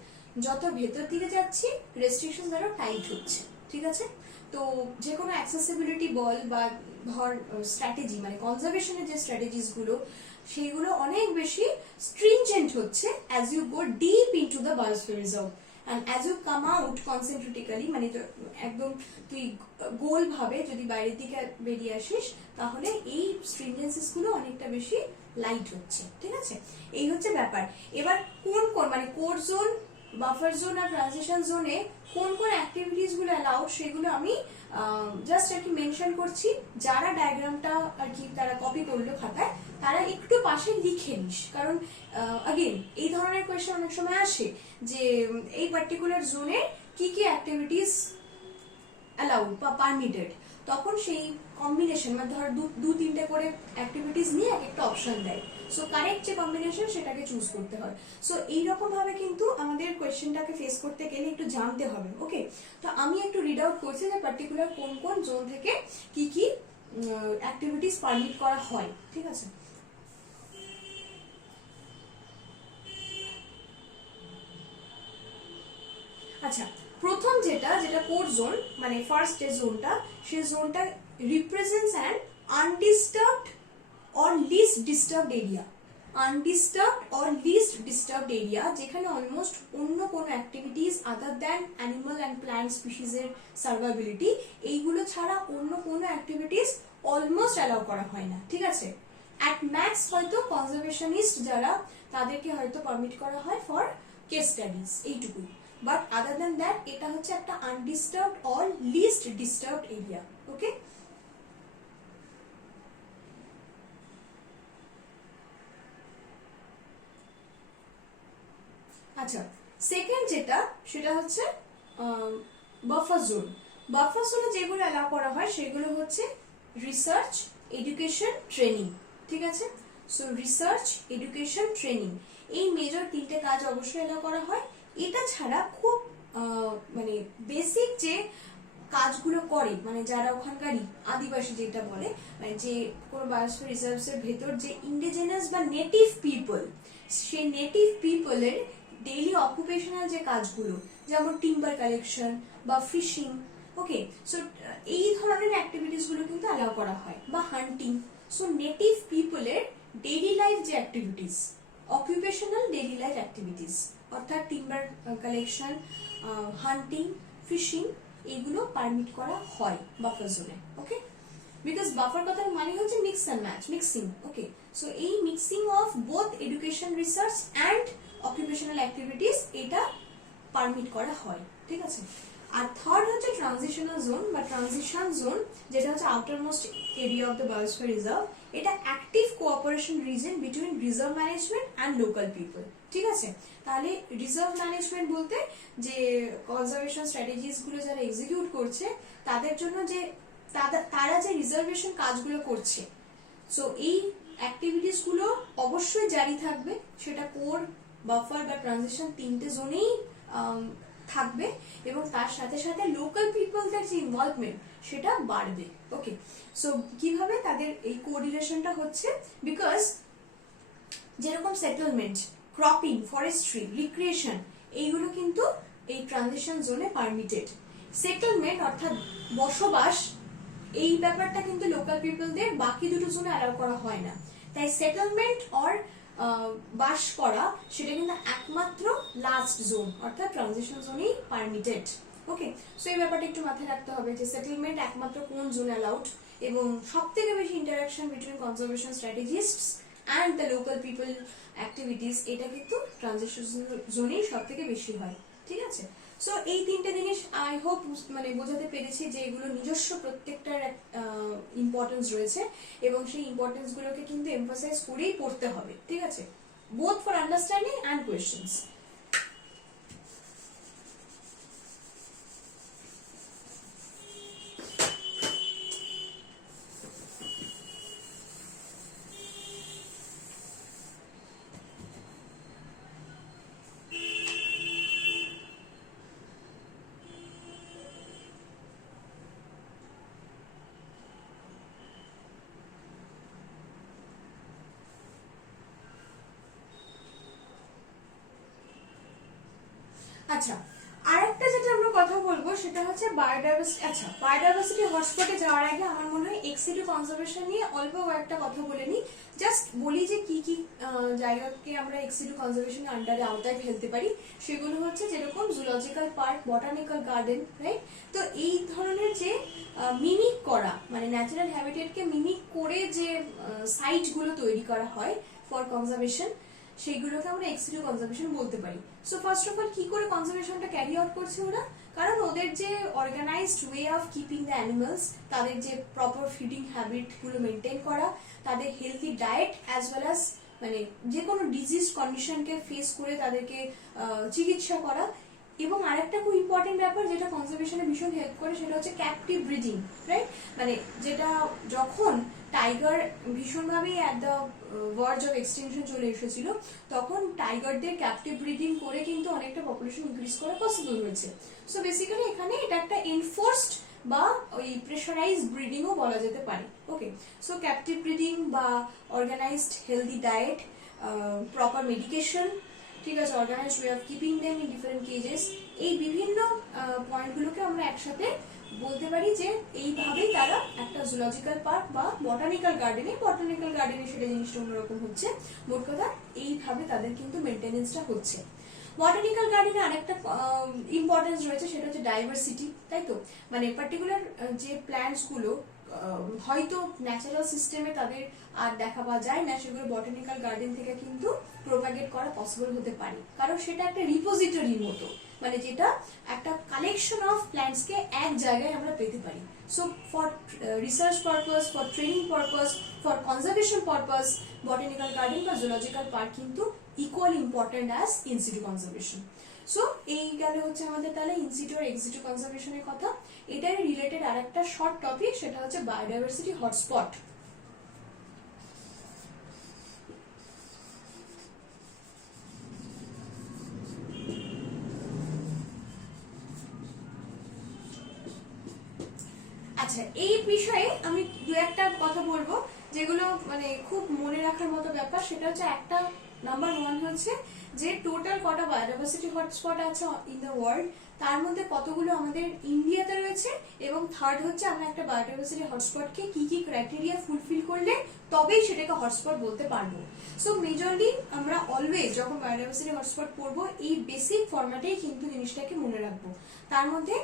যত ভেতর দিকে যাচ্ছি রেস্ট্রিকশনস আরো টাইট হচ্ছে, ঠিক আছে? তো যে কোনো অ্যাক্সেসিবিলিটি বল বা ধর স্ট্র্যাটেজি, মানে কনজারভেশনের যে স্ট্র্যাটেজিস গুলো, সেইগুলো অনেক বেশি স্ট্রিনজেন্ট হচ্ছে as you go deep into the biosphere reserve, and as you come out concentrically, মানে একদম তুই গোল ভাবে যদি বাইরের দিকে বেরিয়ে আসিস, তাহলে এই স্ট্রিনজেন্সিস গুলো অনেকটা বেশি লাইট হচ্ছে, ঠিক আছে? এই হচ্ছে ব্যাপার। এবার কোন কোন মানে কোর জোন, বাফার জোন আর ট্রানজিশন জোনে কোন কোন অ্যাক্টিভিটিস গুলো অ্যালাউড, সেগুলো আমি জাস্ট আর কি মেনশন করছি। যারা ডায়াগ্রামটা আর কি তারা কপি করলো খাতায়, তারা একটু পাশে লিখে নিস, কারণ अगेन এই ধরনের কোয়েশ্চেন অনেক সময় আসে যে এই পার্টিকুলার জোনে কি কি অ্যাক্টিভিটিস অ্যালাউড বা পারমিটেড। তখন সেই কম্বিনেশন মানে ধর দু তিনটে করে অ্যাক্টিভিটিস নিয়ে এক একটা অপশন দেয়। সো কারেক্ট যে কম্বিনেশন সেটাকে চুজ করতে হয়। সো এইরকম ভাবে কিন্তু আমাদের কোয়েশ্চেনটাকে ফেস করতে গেলে একটু জানতে হবে। ওকে, তো আমি একটু রিড আউট করছি যে পার্টিকুলার কোন কোন জোন থেকে কি কি অ্যাক্টিভিটিস পারমিট করা হয়। ঠিক আছে, আচ্ছা প্রথম যেটা কোর জোন মানে ফার্স্ট যে জোনটা, সেই জোনটা represents an undisturbed or least disturbed area. Undisturbed or least disturbed area, যেখানে অলমোস্ট অন্য কোনো activities other than animal and plant স্পিসিসের সার্ভাইবিলিটি এইগুলো ছাড়া অন্য কোনো অ্যাক্টিভিটিস অলমোস্ট অ্যালাউ করা হয় না। ঠিক আছে, অ্যাট ম্যাক্স হয়তো কনজারভেশনিস্ট যারা তাদেরকে হয়তো পারমিট করা হয় ফর কেস স্টাডিজ, এইটুকুই। বাট আদার দ্যান দ্যাট এটা হচ্ছে একটা আনডিস্টার্বড অর লিস্ট ডিস্টার্বড এরিয়া। ওকে, আচ্ছা সেকেন্ড যেটা সেটা হচ্ছে বাফার জোন। বাফার জোনে যেগুলো অ্যালাউ করা হয় সেগুলো হচ্ছে রিসার্চ, এডুকেশন, ট্রেনিং। ঠিক আছে, সো রিসার্চ, এডুকেশন, ট্রেনিং এই মেজর তিনটে কাজ অবশ্যই অ্যালাউ করা হয়। এটা ছাড়া খুব মানে বেসিক যে কাজগুলো করে মানে যারা ওখানকারই আদিবাসী যেটা বলে, মানে যে কোনো বায়োস্ফিয়ার রিজার্ভস এর ভেতর যে ইন্ডিজেনাস বা নেটিভ পিপল, সেই নেটিভ পিপলের ডেইলি অকুপেশনাল যে কাজগুলো যেমন টিম্বার কালেকশন বা ফিশিং, ওকে, সো এই ধরনের অ্যাক্টিভিটিস গুলো কিন্তু অ্যালাউ করা হয়, বা হান্টিং। সো নেটিভ পিপলের ডেইলি লাইফ যে activities, occupational daily life activities অর্থাৎ টিম্বার কালেকশন, হান্টিং, ফিশিং এইগুলো পারমিট করা হয় বাফার জোনে। ওকে, বিকজ বাফার কথার মানে হচ্ছে mix and match, mixing. Okay, so এই mixing of both education, research and occupational activities এটা পারমিট করা হয়। ঠিক আছে, আর থার্ড হচ্ছে ট্রানজিশনাল জোন বা ট্রানজিশন জোন, যেটা হচ্ছে outermost area of the biosphere reserve. এটা active cooperation region between reserve management and local people. ঠিক আছে, তাহলে রিজার্ভ ম্যানেজমেন্ট বলতে যে কনজারভেশন স্ট্র্যাটেজিস গুলো যারা এক্সিকিউট করছে তাদের জন্য যে তারা যে রিজার্ভেশন কাজগুলো করছে, সো এই অ্যাক্টিভিটিস গুলো অবশ্যই জারি থাকবে। সেটা কোর, বাফার বা ট্রানজিশন তিনটে জোনেই থাকবে, এবং তার সাথে সাথে লোকাল পিপলদের যে ইনভলভমেন্ট সেটা বাড়বে। ওকে, সো কিভাবে তাদের এই কোঅর্ডিনেশনটা হচ্ছে, বিকজ যেরকম সেটেলমেন্ট, ক্রপিং, ফরেস্ট্রি, রিক্রিয়েশন এইগুলো কিন্তু এই ট্রানজিশন জোনে পারমিটেড। সেটেলমেন্ট অর্থাৎ বসবাস, এই ব্যাপারটা কিন্তু লোকাল পিপলদের বাকি দুটো জোনে অ্যালাউ করা হয় না। তাই সেটেলমেন্ট অর বাস করা সেটা কিন্তু একমাত্র লাস্ট জোন অর্থাৎ ট্রানজিশন জোনেই পারমিটেড। ওকে, সো এই ব্যাপারটা একটু মাথায় রাখতে হবে যে সেটেলমেন্ট একমাত্র কোন জোন অ্যালাউড, এবং সব থেকে বেশি interaction between conservation strategists and the local people activities এটা কিন্তু ট্রানজিশন জোনেই সব থেকে বেশি হয়। ঠিক আছে, সো এই তিনটে জিনিস আই হোপ মানে বোঝাতে পেরেছি যে এগুলো নিজস্ব প্রত্যেকটার ইম্পর্টেন্স রয়েছে, এবং সেই ইম্পর্টেন্স গুলোকে কিন্তু এমফাসাইজ করেই পড়তে হবে। ঠিক আছে, both for understanding and questions. আচ্ছা, আরেকটা যেটা আমরা কথা বলবো সেটা হচ্ছে বায়োডাইভার্সিটি। আচ্ছা, বায়োডাইভার্সিটি হটস্পটে যাওয়ার আগে আমার মনে হয় এক্সিডি কনজারভেশন নিয়ে অল্প কয়েকটা কথা বলে নিই। জাস্ট বলি যে কি কি জায়গাকে আমরা এক্সিডি কনজারভেশনের আন্ডারে আওতায় ফেলতে পারি। সেগুলো হচ্ছে যেরকম zoological park, botanical garden, right? তো এই ধরনের যে মিমিক করা মানে ন্যাচারাল হ্যাবিটেটকে মিমিক করে যে সাইটগুলো তৈরি করা হয় ফর কনজারভেশন, সেইগুলোকে আমরা এক্সিডিউ কনজারভেশন বলতে পারি। সো ফার্স্ট অফ অল কি করে কনজারভেশনটা ক্যারি আউট করছে ওরা, কারণ ওদের যে organized way of keeping the animals, তাদের যে প্রপার ফিডিং হ্যাবিট গুলো মেনটেন করা, তাদের healthy diet as well as মানে যে কোনো ডিজিজ কন্ডিশনকে ফেস করে তাদেরকে চিকিৎসা করা, এবং আরেকটা খুব ইম্পর্টেন্ট ব্যাপার যেটা কনজারভেশনে ভীষণ হেল্প করে সেটা হচ্ছে ক্যাপটিভ ব্রিডিং, রাইট? মানে যেটা যখন টাইগার ভীষণভাবে at the verge of extinction চলে এসেছিল, তখন টাইগারদের ক্যাপটিভ ব্রিডিং করে কিন্তু অনেকটা পপুলেশন ইনক্রিজ করা পসিবল হয়েছে। সো বেসিক্যালি এখানে এটা একটা এনফোর্সড বা ওই প্রেশারাইজ ব্রিডিংও বলা যেতে পারে। ওকে, সো ক্যাপটিভ ব্রিডিং বা organized healthy diet, proper medication, ঠিক আছে, organized way of keeping them in different cages, এই বিভিন্ন পয়েন্টগুলোকে আমরা একসাথে বলতে পারি যে এইভাবেই তারা একটা জুলজিক্যাল পার্ক বা বটানিক্যাল গার্ডেনে সেটা জিনিসটা অন্যরকম হচ্ছে। মোট কথা এইভাবে তাদের কিন্তু মেনটেনেন্সটা হচ্ছে। বটানিক্যাল গার্ডেনে আরেকটা ইম্পর্টেন্স রয়েছে, সেটা হচ্ছে ডাইভার্সিটি, তাই তো? মানে পার্টিকুলার যে প্ল্যান্টস গুলো হয়তো ন্যাচারাল সিস্টেমে তাদের আর দেখা পাওয়া যায় না, সেগুলো বটানিক্যাল গার্ডেন থেকে কিন্তু প্রোপাগেট করা পসিবল হতে পারে, কারণ সেটা একটা রিপোজিটরির মতো, মানে যেটা একটা কালেকশন অফ প্ল্যান্টসকে এক জায়গায় আমরা পেতে পারি। So for research purpose, for training purpose, for conservation purpose, botanical garden বা জুলজিক্যাল পার্ক কিন্তু equally important as in situ conservation. So এই গেলে হচ্ছে আমাদের তাহলে ইনসিটু আর এক্সিটু কনজারভেশনের কথা। এটাই রিলেটেড আর একটা শর্ট টপিক, সেটা হচ্ছে বায়োডাইভার্সিটি হটস্পট। আচ্ছা, এই বিষয়ে আমি দু একটা কথা বলবো যেগুলো মানে খুব মনে রাখার মতো ব্যাপার। সেটা হচ্ছে একটা, নাম্বার 1 হচ্ছে যে টোটাল কটা বায়োডাইভার্সিটি হটস্পট আছে ইন দ্য ওয়ার্ল্ড, তার মধ্যে কতগুলো আমাদের ইন্ডিয়াতে রয়েছে, এবং থার্ড হচ্ছে আমরা একটা বায়োডাইভার্সিটি হটস্পটকে কি কি ক্রাইটেরিয়া ফুলফিল করলে তবেই সেটাকে হটস্পট বলতে পারবো। সো মেজরলি আমরা অলওয়েজ যখন বায়োডাইভার্সিটি হটস্পট পড়বো এই বেসিক ফরম্যাটেই কিন্তু জিনিসটাকে মনে রাখবো। তার মধ্যে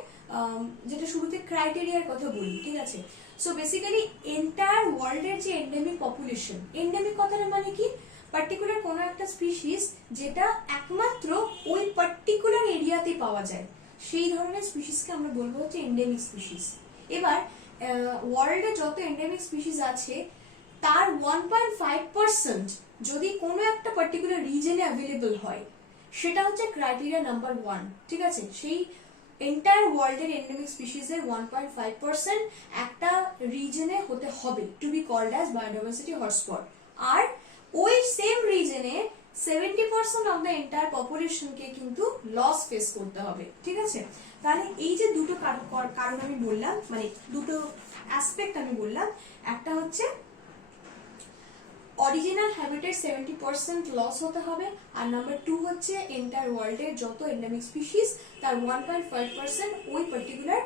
যেটা শুরুতে ক্রাইটেরিয়ার কথা বলি, ঠিক আছে? সো বেসিক্যালি এন্টায়ার ওয়ার্ল্ডের যে এন্ডেমিক পপুলেশন, এন্ডেমিক কথাটা মানে কি? পার্টিকুলার কোনো একটা স্পিসিস যেটা একমাত্র ওই পার্টিকুলার এরিয়াতে পাওয়া যায়, সেই ধরনের স্পিসিসকে আমরা বলবো হচ্ছে এন্ডেমিক স্পিসিস। এবার ওয়ার্ল্ডে যত এন্ডেমিক স্পিসিস আছে তার 1.5% যদি কোনো একটা পার্টিকুলার রিজনে অ্যাভেলেবল হয়, সেটা হচ্ছে ক্রাইটেরিয়া নাম্বার 1, ঠিক আছে? সেই এন্টায়ার ওয়ার্ল্ডের এন্ডেমিক স্পিসিসের 1.5% একটা রিজনে হতে হবে to be called as biodiversity hotspot. আর ওই সেম রিজনে 70% অফ দ্য এন্টায়ার পপুলেশনকে কিন্তু লস ফেস করতে হবে, ঠিক আছে? তাহলে এই যে দুটো কারণ আমি বললাম, মানে দুটো অ্যাসপেক্ট আমি বললাম, একটা হচ্ছে অরিজিনাল হ্যাবিটেট 70% লস হতে হবে, আর নাম্বার 2 হচ্ছে এন্টায়ার ওয়ার্ল্ডের যত এন্ডেমিক স্পিসিস তার 1.5% ওই পার্টিকুলার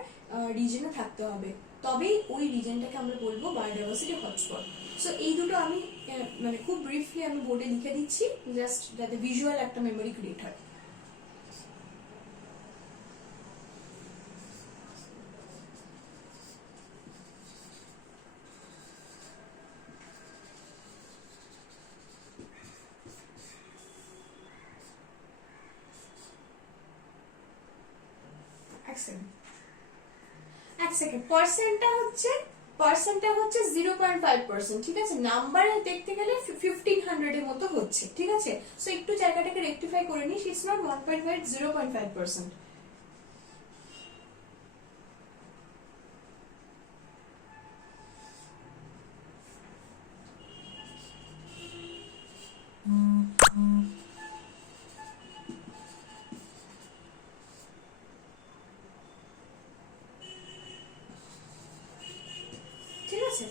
রিজনে থাকতে হবে, তবেই ওই রিজনটাকে আমরা বলবো বায়োডাইভার্সিটি হটস্পট। সো এই দুটো আমি মানে খুব ব্রিফলি আমি বোর্ডে লিখে দিচ্ছি, জাস্ট যাতে ভিজুয়াল একটা মেমোরি ক্রিয়েট হয়। এক সেকেন্ড, পার্সেন্টটা হচ্ছে 0.5%, ঠিক আছে? নাম্বারে দেখতে গেলে 1500 এর মতো হচ্ছে, ঠিক আছে? সো একটু জায়গাটাকে রেকটিফাই করে নিস, ইটস নট 1.5, 0.5%।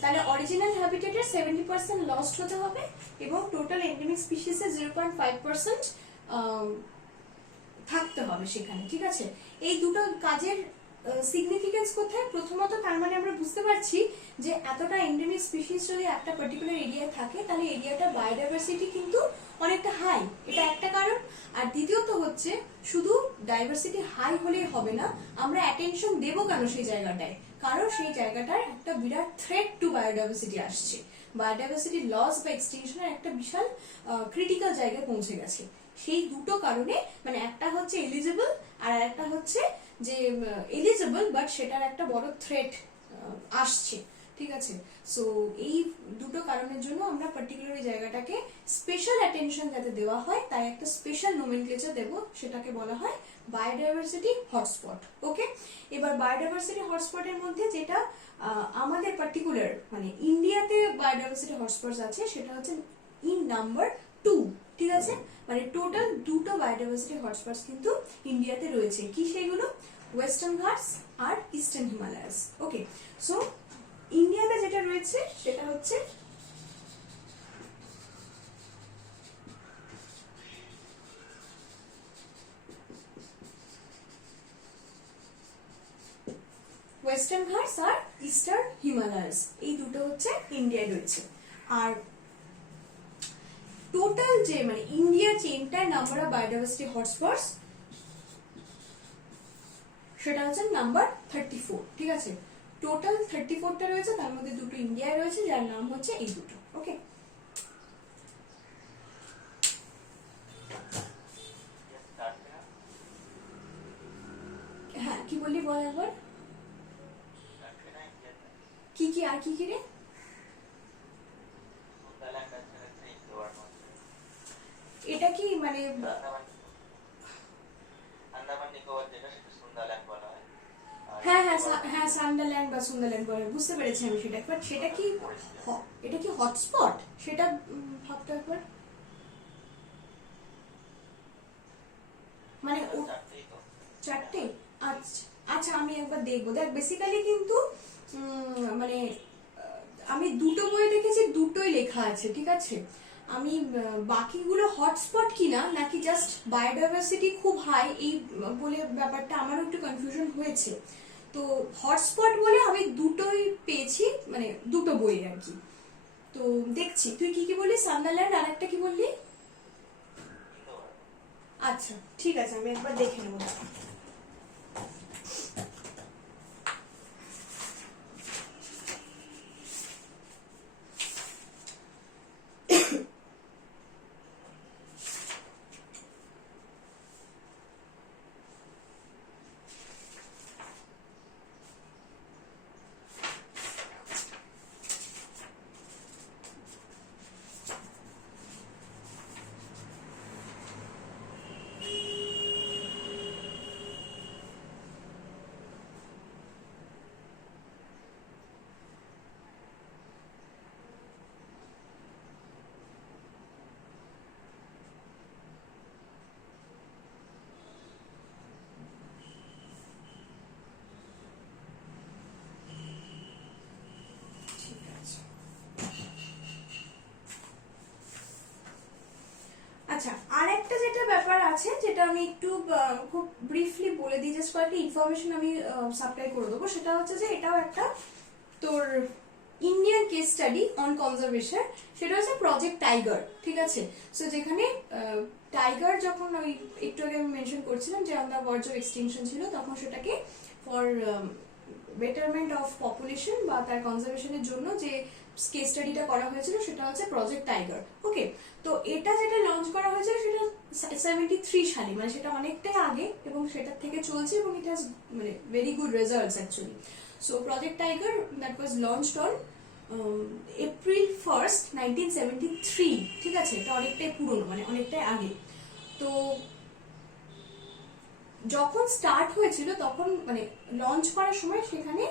তাহলে অরিজিনাল হ্যাবিটেটের 70% লস্ট হতে হবে এবং টোটাল এন্ডেমিক স্পিসিসের 0.5% থাকতে হবে সেখানে, ঠিক আছে? এই দুটো কাজের সিগনিফিকেন্স কোথায়? প্রথমত তার মানে আমরা বুঝতে পারছি যে এতটা এন্ডেমিক স্পিসিস যদি একটা পার্টিকুলার এরিয়ায় থাকে তাহলে এরিয়াটা বায়োডাইভার্সিটি কিন্তু অনেকটা হাই, এটা একটা কারণ। আর দ্বিতীয়ত হচ্ছে শুধু ডাইভার্সিটি হাই হলেই হবে না, আমরা অ্যাটেনশন দেবো কেন সেই জায়গাটায়? কারণ সেই জায়গাটার একটা বিরাট থ্রেট টু বায়োডাইভার্সিটি আসছে, বায়োডাইভার্সিটি লস বা এক্সটিংশনের একটা বিশাল ক্রিটিক্যাল জায়গায় পৌঁছে গেছে। সেই দুটো কারণে, মানে একটা হচ্ছে এলিজিবল আর একটা হচ্ছে যে এলিজিবল বাট সেটার একটা বড় থ্রেট আসছে, ঠিক আছে। সো এই দুটো কারণের জন্য আমরা পার্টিকুলার জায়গাটাকে স্পেশাল অ্যাটেনশন যাতে দেওয়া হয় তাই একটা স্পেশাল নোমেনক্লেচার দেব, সেটাকে বলা হয় বায়োডাইভার্সিটি হটস্পট। ওকে, এবার বায়োডাইভার্সিটি হটস্পটের মধ্যে যেটা আমাদের পার্টিকুলার মানে ইন্ডিয়াতে বায়োডাইভার্সিটি হটস্পটস আছে সেটা হচ্ছে ইন নাম্বার 2, ঠিক আছে। মানে টোটাল দুটো বায়োডাইভার্সিটি হটস্পটস কিন্তু ইন্ডিয়াতে রয়েছে। কি সেগুলো? ওয়েস্টার্ন ঘাটস আর ইস্টার্ন হিমালয়াস। ওকে, সো ইন্ডিয়াতে যেটা রয়েছে সেটা হচ্ছে ওয়েস্টার্ন ঘাটস আর ইস্টার্ন হিমালয়াস, এই দুটো হচ্ছে ইন্ডিয়ায় রয়েছে। আর টোটাল যে মানে ইন্ডিয়া চেনটার নাম্বার অফ বায়োডাইভার্সিটি হটস্পটস সেটা হচ্ছে নাম্বার 34, ঠিক আছে। টোটাল 34টা রয়েছে, তার মধ্যে দুটো ইন্ডিয়ায় রয়েছে যার নাম হচ্ছে এই দুটো। ওকে, হ্যাঁ কি বললি বল একবার। কি কি আর কি কি রে? এটা কি মানে হ্যাঁ হ্যাঁ হ্যাঁ সান্ডারল্যান্ড বা সুন্দারল্যান্ড বলে, বুঝতে পেরেছি আমি সেটা। বাট সেটা কি এটা কি হটস্পট সেটা ভাবতে একবার। মানে চারটে? আচ্ছা আচ্ছা, আমি একবার দেখবো। দেখ বেসিক্যালি কিন্তু মানে আমি দুটো বই দেখেছি, দুটোই লেখা আছে, ঠিক আছে। আমি বাকিগুলো হটস্পট কিনা নাকি জাস্ট বায়োডাইভার্সিটি খুব হাই এই বলে ব্যাপারটা আমারও একটু কনফিউশন হয়েছে। তো হটস্পট বলে আমি দুটোই পেয়েছি, মানে দুটো বই আর কি। তো দেখছি তুই কি কি বললি, সান্ডারল্যান্ড আর একটা কি বললি? আচ্ছা ঠিক আছে, আমি একবার দেখে নেবো। আচ্ছা, আর একটা যেটা ব্যাপার আছে যেটা আমি একটু খুব ব্রিফলি বলে দিই, জাস্ট কয়েকটা ইনফরমেশন আমি সাপ্লাই করে দেবো। সেটা হচ্ছে যে এটাও একটা তোর Indian case study on conservation, সেটা হচ্ছে প্রজেক্ট টাইগার, ঠিক আছে। সো যেখানে টাইগার যখন ওই একটু আগে আমি মেনশন করছিলাম যে on the verge of extinction ছিল, তখন সেটাকে ফর বেটারমেন্ট অফ পপুলেশন বা তার কনজারভেশনের জন্য যে কেস স্টাডিটা করা হয়েছিল সেটা হচ্ছে প্রজেক্ট টাইগার। ওকে, তো এটা যেটা লঞ্চ করা হয়েছিল সেটা 73 সালে, মানে সেটা অনেকটাই আগে এবং সেটার থেকে চলছে এবং ইট হ্যাজ মানে very good results actually. So project tiger that was launched on April 1st 1973, ঠিক আছে। এটা অনেকটাই পুরনো, মানে অনেকটাই আগে। তো যখন স্টার্ট হয়েছিল তখন মানে লঞ্চ করার সময় সেখানে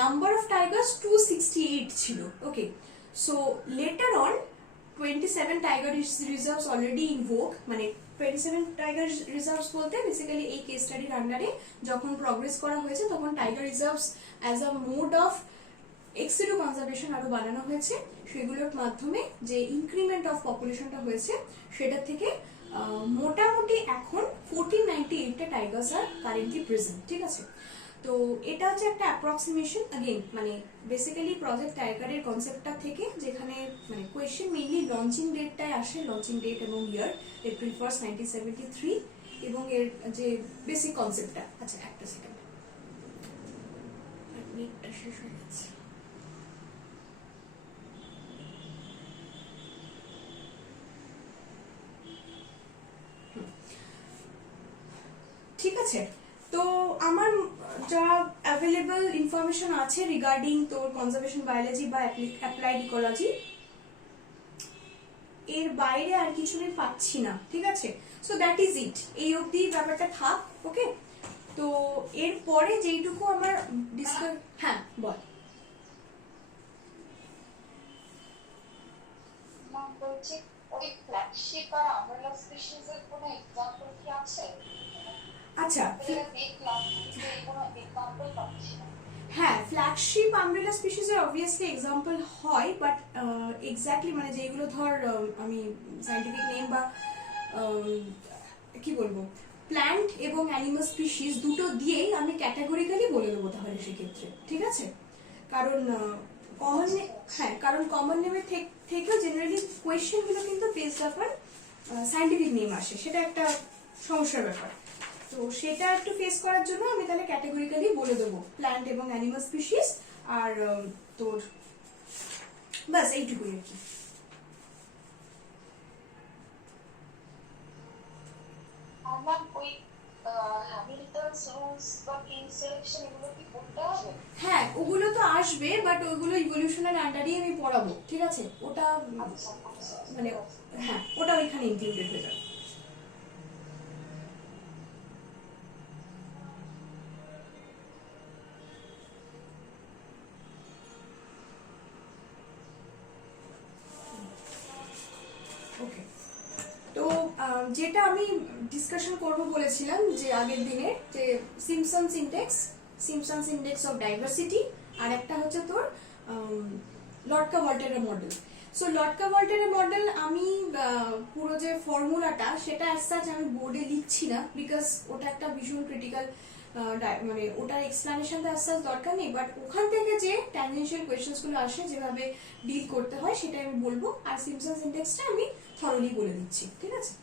নাম্বার অফ টাইগার্স 268 ছিল। Okay, so later on 27 tiger reserves already in vogue, মানে 27 টাইগার রিজার্ভস বলতে বেসিক্যালি এই কেস স্টাডির আন্ডারে যখন প্রগ্রেস করা হয়েছে তখন tiger reserves as a mode of ex situ conservation আরো বানানো হয়েছে। সেগুলোর মাধ্যমে যে ইনক্রিমেন্ট অফ পপুলেশনটা হয়েছে সেটা থেকে মোটামুটি এখন 1498টা টাইগার্স আর কারেন্টলি প্রেজেন্ট, ঠিক আছে। তো এটা হচ্ছে একটা অ্যাপ্রক্সিমেশন, অ্যাগেন মানে বেসিক্যালি প্রজেক্ট টাইগারের কনসেপ্টটা থেকে, যেখানে মানে কোয়েশ্চেন মেইনলি লঞ্চিং ডেটটাই আসে, লঞ্চিং ডেট এবং ইয়ার এপ্রিল 1st 1973 এবং এর যে বেসিক কনসেপ্টটা। আচ্ছা একটা সেকেন্ড, নেটটা শেষ হয়ে যাচ্ছে। ঠিক আছে, তো আমার যা অ্যাভেলেবল ইনফরমেশন আছে রিগার্ডিং তোর কনজারভেশন বায়োলজি বা অ্যাপ্লাইড ইকোলজি, এর বাইরে আর কিছু আমি পাচ্ছি না, ঠিক আছে? সো দ্যাট ইজ ইট, এই অবধি ব্যাপারটা থাক, ওকে? তো এরপরে যেইটুকু আমার ডিসকাস, হ্যাঁ বল। বলছি ওই ফ্ল্যাগশিপ আর আমব্রেলা স্পিসিস এর কোনো এক্সাম্পল কি আছে? আচ্ছা, দেখলাম কিন্তু এই কোনো এক্সাম্পল পাচ্ছি না। হ্যাঁ, ফ্ল্যাগশিপ আমব্রেলা স্পিসিসের অবভিয়াসলি এক্সাম্পল হয়, বাট এক্স্যাক্টলি মানে যেগুলো ধর আমি সায়েন্টিফিক নেম বা কি বলবো প্ল্যান্ট এবং অ্যানিমাল স্পিসিস দুটো দিয়েই আমি ক্যাটাগরিক্যালি বলে দেবো তাহলে সেক্ষেত্রে, ঠিক আছে? কারণ কমন, হ্যাঁ, কারণ কমন নেমের থেকেও জেনারেলি কোয়েশ্চেনগুলো কিন্তু বেসড আপন সায়েন্টিফিক নেম আসে, সেটা একটা সমস্যার ব্যাপার। তো সেটা একটু ফেস করার জন্য আমি তাহলে ক্যাটাগরিক্যালি বলে দেবো প্ল্যান্ট এবং অ্যানিমাল স্পিসিস, আর তোর বাস এইটুকুই আর কি। আমার ওই হ্যামিল্টনস রুলস বা কিং সিলেকশন এগুলো কি পড়তে হবে? হ্যাঁ, ওগুলো তো আসবে, বাট ওইগুলো ইভলিউশনের আন্ডারেই আমি পড়াবো, ঠিক আছে? ওটা মানে হ্যাঁ, ওটা ওইখানে ইনক্লুডেড হয়ে যাবে। ওকে, তো যেটা আমি ডিসকাশন করব বলেছিলাম যে আগের দিনে, যে সিম্পসনস ইন্ডেক্স অফ ডাইভার্সিটি, আর একটা হচ্ছে তোর লটকা ভল্টারের মডেল। সো লটকা ভল্টারের মডেল আমি পুরো যে ফর্মুলাটা সেটা অ্যাজ সাচ আমি বোর্ডে লিখছি না, বিকজ ওটা একটা ভীষণ ক্রিটিক্যাল, মানে ওটার এক্সপ্লানেশনটা অ্যাজ সাচ দরকার নেই, বাট ওখান থেকে যে ট্যানজেনশিয়াল কোয়েশ্চেন্স গুলো আসে যেভাবে ডিল করতে হয় সেটাই আমি বলবো, আর সিম্পসনস ইন্ডেক্সটা আমি থরলি বলে দিচ্ছি, ঠিক আছে?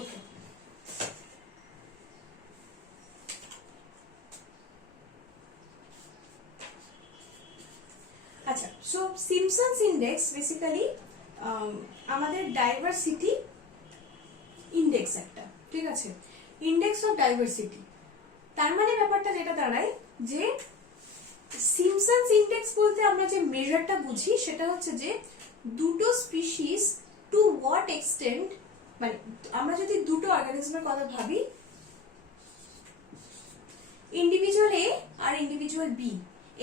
ওকে, আচ্ছা, সো সিম্পসনস ইন্ডেক্স বেসিক্যালি আমাদের ডাইভার্সিটি ইন্ডেক্স একটা, ঠিক আছে? ইন্ডেক্স অফ ডাইভার্সিটি, তার মানে ব্যাপারটা যেটা দাঁড়ায় যে সিম্পসনস ইন্ডেক্স বলতে আমরা যে মেজারটা বুঝি সেটা হচ্ছে যে দুটো স্পিসিস টু হোয়াট এক্সটেন্ট, মানে আমরা যদি দুটো অর্গানিজমের কথা ভাবি, ইন্ডিভিজুয়াল এ আর ইন্ডিভিজুয়াল বি,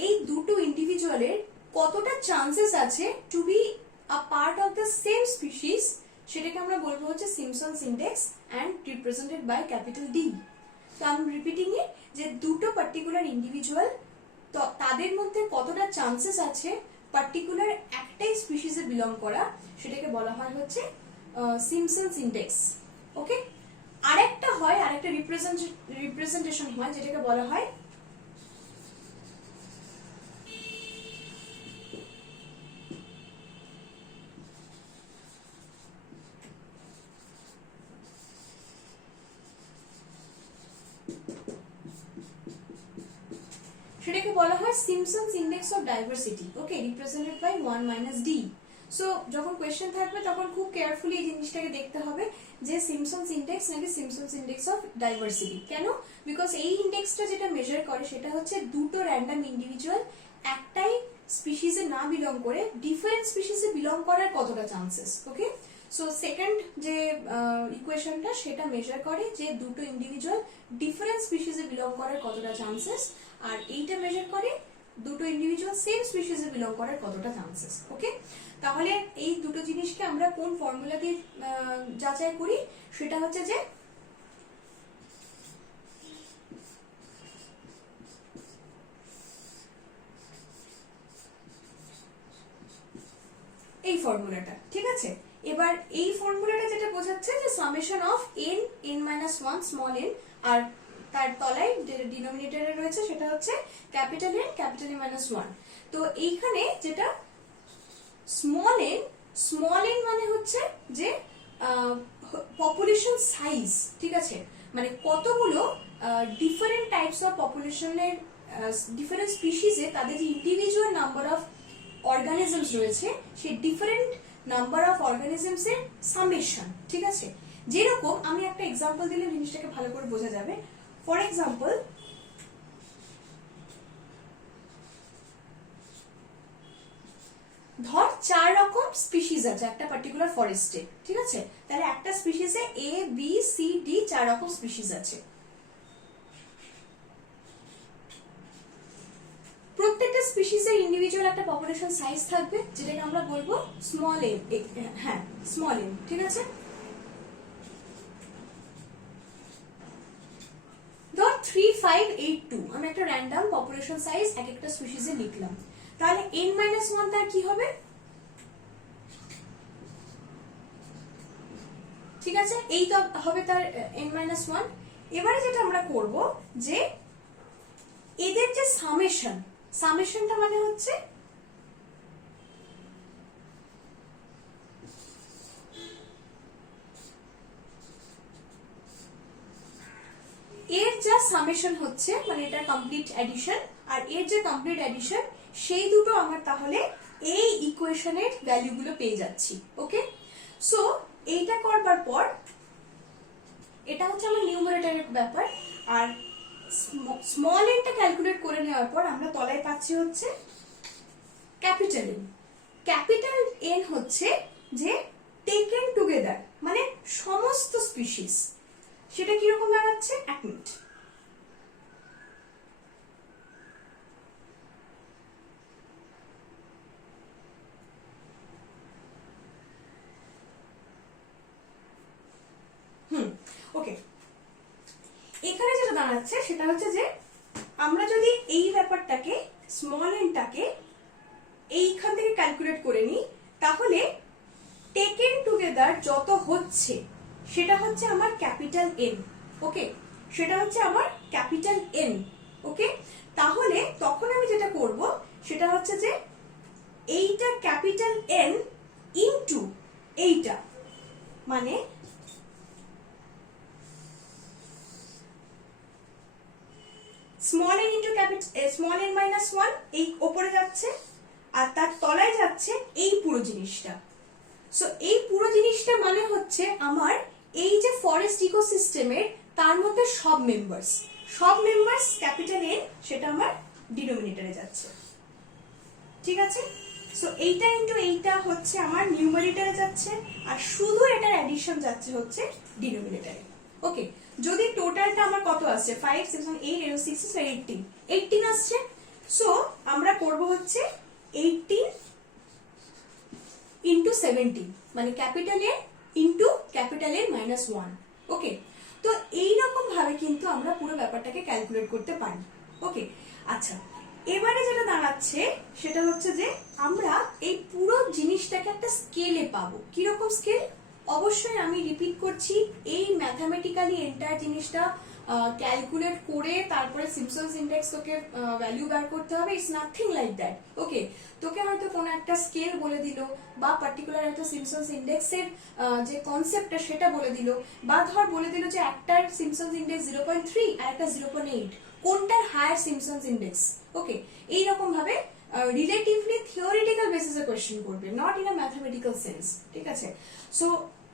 এই দুটো ইন্ডিভিজুয়ালের কতটা চান্সেস আছে to be a part of the same species, সেটাকে আমরা বলবো হচ্ছে Simpson's index and represented by capital D. তো আমি রিপিটিং ইট, যে দুটো পার্টিকুলার ইন্ডিভিজুয়াল, তো তাদের মধ্যে কতটা চান্সেস আছে পার্টিকুলার একটাই স্পিসিসে বিলং করা, সেটাকে বলা হয় হচ্ছে সিম্পসনস ইন্ডেক্স, ওকে? আরেকটা হয়, আরেকটা রিপ্রেজেন্টেশন হয় যেটাকে বলা হয় সেটাকে বলা হয় Simpson's index of diversity, okay, represented by 1 - d। So যখন কোয়েশ্চেন থাকবে তখন খুব কেয়ারফুলি এই জিনিসটাকে দেখতে হবে যে সিম্পসনস ইন্ডেক্স নাকি সিম্পসনস ইন্ডেক্স অফ ডাইভার্সিটি। কেন? বিকজ এই ইন্ডেক্সটা যেটা মেজার করে সেটা হচ্ছে দুটো র্যান্ডম ইন্ডিভিজুয়াল একটাই স্পিসিসে না বিলং করে ডিফারেন্ট স্পিসিসে বিলং করার কতটা চান্সেস, ওকে? সো সেকেন্ড যে ইকুয়েশনটা সেটা মেজার করে যে দুটো ইন্ডিভিজুয়াল ডিফারেন্ট স্পিসিসে বিলং করার কতটা চান্সেস, আর এইটা মেজার করে দুটো ইন্ডিভিজুয়াল সেম স্পিসিসে বিলং করার কতটা চান্সেস। ওকে, তাহলে এই দুটো জিনিসকে আমরা কোন ফর্মুলা দিয়ে যাচাই করি, সেটা হচ্ছে যে এই ফর্মুলাটা, ঠিক আছে। এবার এই ফর্মুলাটা যেটা বোঝাচ্ছে যে summation of n n minus one small n, আর তার তলায় ডিনোমিনেটরে রয়েছে সেটা হচ্ছে capital N capital N minus one. তো এইখানে যেটা স্মল n মানে হচ্ছে যে পপুলেশন সাইজ, ঠিক আছে, মানে কতগুলো ডিফারেন্ট টাইপস অফ পপুলেশনের ডিফারেন্ট স্পিসিসে তাদের যে ইন্ডিভিজুয়াল নাম্বার অফ অর্গানিজমস রয়েছে সেই ডিফারেন্ট নাম্বার অফ অর্গানিজমস এর সামেশন, ঠিক আছে। যেরকম আমি একটা এক্সাম্পল দিলে জিনিসটাকে ভালো করে বোঝা যাবে। ফর এক্সাম্পল, ধর 4 রকম স্পিসিস আছে একটা পার্টিকুলার ফরেস্টে, ঠিক আছে। তাহলে একটা স্পিসিসে A B C D 4 রকম স্পিসিস আছে। প্রত্যেকটা স্পিসিসের ইন্ডিভিজুয়াল একটা পপুলেশন সাইজ থাকবে, যেটাকে আমরা বলবো স্মল m, হ্যাঁ স্মল m, ঠিক আছে। ধর 3582 আমি একটা র্যান্ডম পপুলেশন সাইজ এক একটা স্পিসিসে লিখলাম, তাহলে n-1 তার কি হবে, ঠিক আছে, এই তো হবে তার n-1। এবারে যেটা আমরা করব যে এদের যে সামেশনটা মানে হচ্ছে এর যা সামেশন হচ্ছে মানে এটা কমপ্লিট অ্যাডিশন, আর এর যে কমপ্লিট অ্যাডিশন সেই দুটো আমার তাহলে এই ইকুয়েশনের ভ্যালুগুলো পেয়ে যাচ্ছি। ওকে, সো এইটা করবার পর এটা হচ্ছে আমার নিউমারেটরের ব্যাপার, আর স্মল এনটা ক্যালকুলেট করে নেওয়ার পর আমরা তলায় পাচ্ছি হচ্ছে ক্যাপিটাল এন। ক্যাপিটাল এন হচ্ছে যে টেকেন টুগেদার মানে সমস্ত স্পিসিস, সেটা কিরকম দাঁড়াচ্ছে, এক মিনিট। ওকে, এখানে যেটা দাঁড়াচ্ছে সেটা হচ্ছে যে আমরা যদি এই ব্যাপারটাকে স্মল এনটাকে এইখান থেকে ক্যালকুলেট করে নিই, তাহলে টেকেন টুগেদার যত হচ্ছে সেটা হচ্ছে আমার ক্যাপিটাল এন। ওকে, সেটা হচ্ছে আমার ক্যাপিটাল এন। ওকে, তাহলে তখন আমি যেটা করব সেটা হচ্ছে যে এইটা ক্যাপিটাল এন ইনটু এইটা, মানে small N into small N minus one, এই ওপরে যাচ্ছে আর তার তলায় যাচ্ছে এই পুরো জিনিসটা। সো এই পুরো জিনিসটা মানে হচ্ছে আমার এই যে ফরেস্ট ইকোসিস্টেমের তার মধ্যে সব মেম্বার্স ক্যাপিটাল এন, সেটা আমার ডিনোমিনেটরে যাচ্ছে, ঠিক আছে। সো এইটা ইন্টু এইটা হচ্ছে আমার নিউমারেটরে যাচ্ছে, আর শুধু এটার অ্যাডিশন যাচ্ছে হচ্ছে ডিনোমিনেটরে। ওকে, যদি টোটালটা আমার কত আসছে 5 6 8 এবং 6 6 18 18 আসছে, সো আমরা করব হচ্ছে 18 ইন্টু 17 মানে ক্যাপিটাল এ ইন্টু ক্যাপিটাল এর মাইনাস 1। ওকে, তো এইরকম ভাবে কিন্তু আমরা পুরো ব্যাপারটাকে ক্যালকুলেট করতে পারি। ওকে, আচ্ছা, এবারে যেটা দাঁড়াচ্ছে সেটা হচ্ছে যে আমরা এই পুরো জিনিসটাকে একটা স্কেলে পাবো। কিরকম স্কেল, অবশ্যই আমি রিপিট করছি, এই ম্যাথামেটিক্যালি এন্টায়ার জিনিসটা ক্যালকুলেট করে তারপরে সিম্পসনস ইন্ডেক্স তোকে ভ্যালু বের করতে হবে। It's nothing like that. Okay, তোকে হয়তো কোনো একটা স্কেল বলে দিল, বা পার্টিকুলার একটা সিম্পসনস ইন্ডেক্সের যে কনসেপ্টটা সেটা বলে দিল, বা ধর বলে দিল যে একটার সিম্পসনস ইন্ডেক্স 0.3 আর একটা 0.8, কোনটার হায়ার সিম্পসনস ইন্ডেক্স। ওকে, এইরকম ভাবে রিলেটিভলি থিওরিটিক্যাল বেসিসে কোয়েশ্চেন করবে, not in a mathematical sense, ঠিক আছে। সো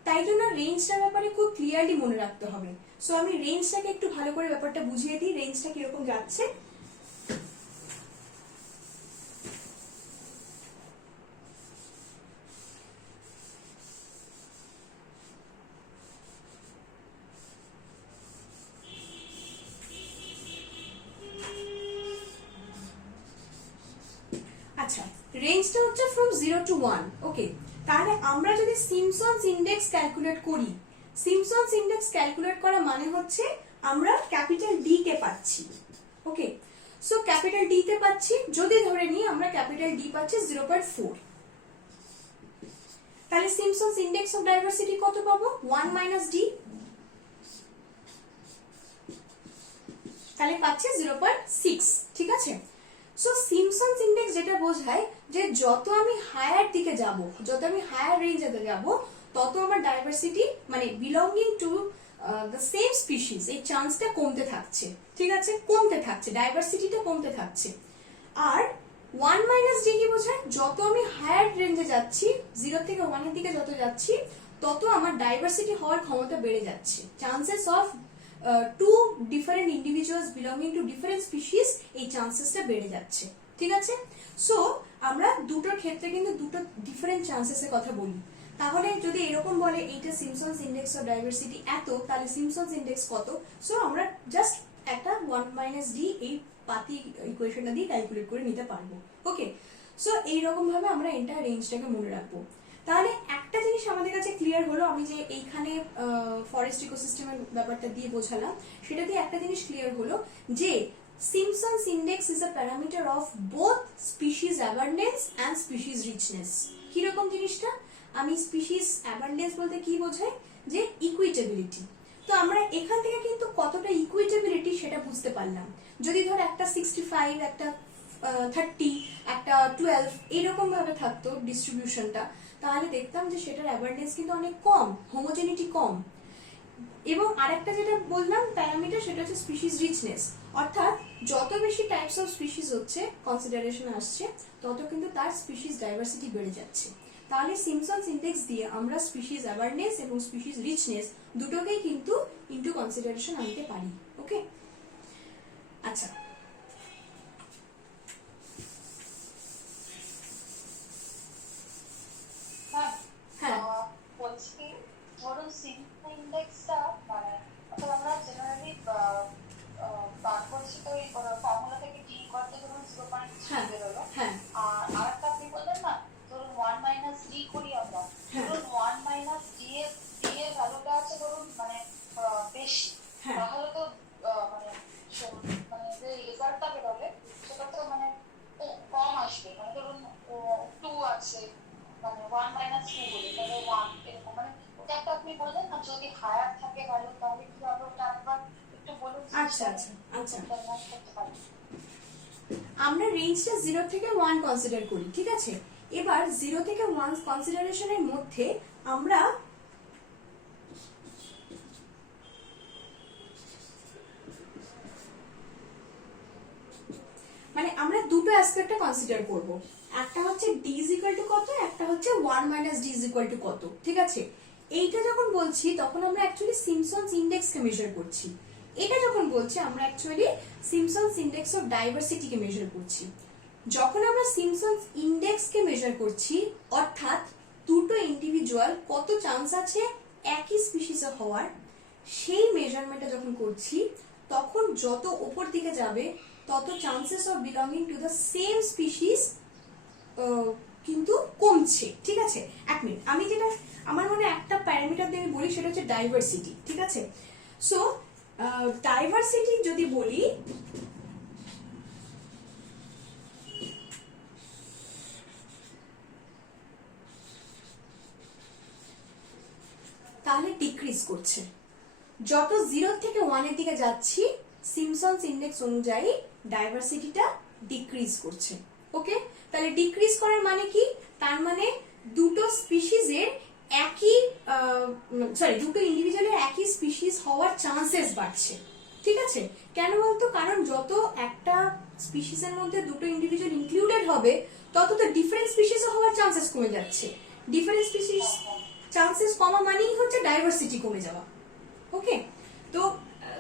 তাই জন্য রেঞ্জটার ব্যাপারে খুব ক্লিয়ারলি মনে রাখতে হবে। সো আমি রেঞ্জটাকে একটু ভালো করে ব্যাপারটা বুঝিয়ে দিই, রেঞ্জটা কিরকম যাচ্ছে। আচ্ছা, রেঞ্জটা হচ্ছে ফ্রম 0 to 1। ওকে, তাহলে আমরা যদি সিম্পসনস ইনডেক্স ক্যালকুলেট করি, সিম্পসনস ইনডেক্স ক্যালকুলেট করা মানে হচ্ছে আমরা ক্যাপিটাল ডি কে পাচ্ছি। ওকে, সো ক্যাপিটাল ডি তে পাচ্ছি, যদি ধরে নিই আমরা ক্যাপিটাল ডি পাচ্ছি 0.4, তাহলে সিম্পসনস ইনডেক্স অফ ডাইভার্সিটি কত পাবো? 1 মাইনাস ডি, তাহলে পাচ্ছি 0.6। ঠিক আছে, সো সিম্পসনস ইনডেক্স যেটা বোঝায় যে যত আমি হায়ার দিকে যাব, যত আমি হায়ার রেঞ্জে যাব, তত আমার ডাইভার্সিটি মানে belonging to the same species এই চান্সটা কমতে থাকছে। ঠিক আছে, কমতে থাকছে, ডাইভার্সিটিটা কমতে থাকছে। আর 1 মাইনাস ডি কি বোঝায়? যত আমি হায়ার রেঞ্জে যাচ্ছি, 0 থেকে 1 এর দিকে যত যাচ্ছি, তত আমার ডাইভার্সিটি হওয়ার ক্ষমতা বেড়ে যাচ্ছে। Chances of two different individuals belonging to different species, এই চান্সেসটা বেড়ে যাচ্ছে। ঠিক আছে, সো আমরা দুটোর ক্ষেত্রে কিন্তু দুটো ডিফারেন্ট চান্সেসের কথা বলি। তাহলে যদি এরকম বলে এইটা সিম্পসনস ইনডেক্স অফ ডাইভার্সিটি এত, তাহলে সিম্পসনস ইনডেক্স কত? সো আমরা জাস্ট একটা 1 মাইনাস ডি এই পাতি ইকুয়েশনটা দিয়ে ক্যালকুলেট করে নিতে পারবো। ওকে, সো এইরকম ভাবে আমরা এন্টায়ার রেঞ্জটাকে মনে রাখবো। তাহলে একটা জিনিস আমাদের কাছে ক্লিয়ার হলো, আমি যে এইখানে ফরেস্ট ইকোসিস্টেমের ব্যাপারটা দিয়ে বোঝালাম, সেটা দিয়ে একটা জিনিস ক্লিয়ার হলো যে Simpson's index is a parameter of both species abundance and species richness. কিরকম জিনিসটা? আমি স্পিসিস অ্যাবান্ডেন্স বলতে কি বোঝাই? যে ইকুইটেবিলিটি। তো আমরা এখান থেকে কিন্তু কতটা ইকুইটেবিলিটি সেটা বুঝতে পারলাম। যদি ধর একটা 65, একটা 30, একটা 12 এরকম ভাবে থাকতো ডিস্ট্রিবিউশনটা, তাহলে দেখতাম যে সেটার অ্যাবান্ডেন্স কিন্তু অনেক কম, হোমোজেনিটি কম। এবং আরেকটা যেটা বললাম প্যারামিটার, সেটা হচ্ছে স্পিসিস রিচনেস, অর্থাৎ যত বেশি টাইপস অফ স্পিসিস হচ্ছে কনসিডারেশন আসছে, তত কিন্তু তার স্পিসিস ডাইভার্সিটি বেড়ে যাচ্ছে। তাহলে সিম্পসনস ইনডেক্স দিয়ে আমরা স্পিসিস অ্যাওয়ারনেস এবং স্পিসিস রিচনেস দুটোকেই কিন্তু ইনটু কনসিডারেশন আনতে পারি। ওকে, আচ্ছা, হ্যাঁ বলছি ধরুন সিম্পসন ইন্ডেক্সটা মানে অর্থাৎ আমরা জেনারেলি বার করছি তো এই ফর্মুলা থেকে ডি করতে ধরুন 0.3 বেরোলো। হ্যাঁ, আর আরেকটা আপনি বললেন না ধরুন 1 মাইনাস ডি করি আমরা, ধরুন 1 মাইনাস ডি এর ভ্যালুটা আছে ধরুন মানে বেশি, তাহলে তো মানে মানে যে রেজাল্টটা বেরোবে সেটা তো মানে কম আসবে। মানে ধরুন 2 আছে, মানে 1 মাইনাস 2 বলি তাহলে 1 এরকম, মানে ওটা একটা আপনি বললেন না যদি হায়ার থাকে ভ্যালু তাহলে কি হবে ওটা একবার একটু বলুন। আচ্ছা আচ্ছা আচ্ছা, আমরা রেঞ্জটা 0 থেকে 1 কনসিডার করি। ঠিক আছে, এবার 0 থেকে 1 কনসিডারেশনের মধ্যে আমরা মানে আমরা দুটো অ্যাসপেক্টে কনসিডার করব। একটা হচ্ছে d ইজ ইকুয়াল টু কত, একটা হচ্ছে 1 minus d is equal to কত। ঠিক আছে, এইটা যখন বলছি তখন আমরা অ্যাকচুয়ালি সিম্পসনস ইনডেক্সকে মেজার করছি। এটা যখন বলছি আমরা অ্যাকচুয়ালি সিম্পসনস ইনডেক্স অফ ডাইভার্সিটিকে মেজার করছি। যখন আমরা সিম্পসনস ইনডেক্সকে মেজার করছি, অর্থাৎ দুটো ইন্ডিভিজুয়াল কত চান্স আছে একই স্পিসিসে হওয়ার, সেই মেজারমেন্টটা যখন করছি, তখন যত উপর দিকে যাবে তত chances of belonging to the same species কিন্তু কমছে। ঠিক আছে, এক মিনিট, আমি যেটা আমার মনে একটা প্যারামিটার দিয়ে আমি বলি সেটা হচ্ছে ডাইভার্সিটি। ঠিক আছে, সো ডাইভার্সিটি যদি বলি, তাহলে ডিক্রিজ করছে। যত 0 থেকে 1 এর দিকে যাচ্ছি, সিম্পসনস ইনডেক্স অনুযায়ী ডাইভার্সিটিটা ডিক্রিজ করছে। ওকে, তাহলে ডিক্রিজ করার মানে কি? তার মানে দুটো স্পিসিসের একই দুটো ইন্ডিভিজুয়ালের একই স্পিসিস হওয়ার চান্সেস বাড়ছে। ঠিক আছে, কেন বলতো? কারণ যত একটা স্পিসিসের মধ্যে দুটো ইন্ডিভিজুয়াল ইনক্লুডেড হবে, তত তো ডিফারেন্ট স্পিসিস হওয়ার চান্সেস কমে যাচ্ছে। ডিফারেন্ট স্পিসিস চান্সেস কমা মানেই হচ্ছে ডাইভার্সিটি কমে যাওয়া। ওকে, তো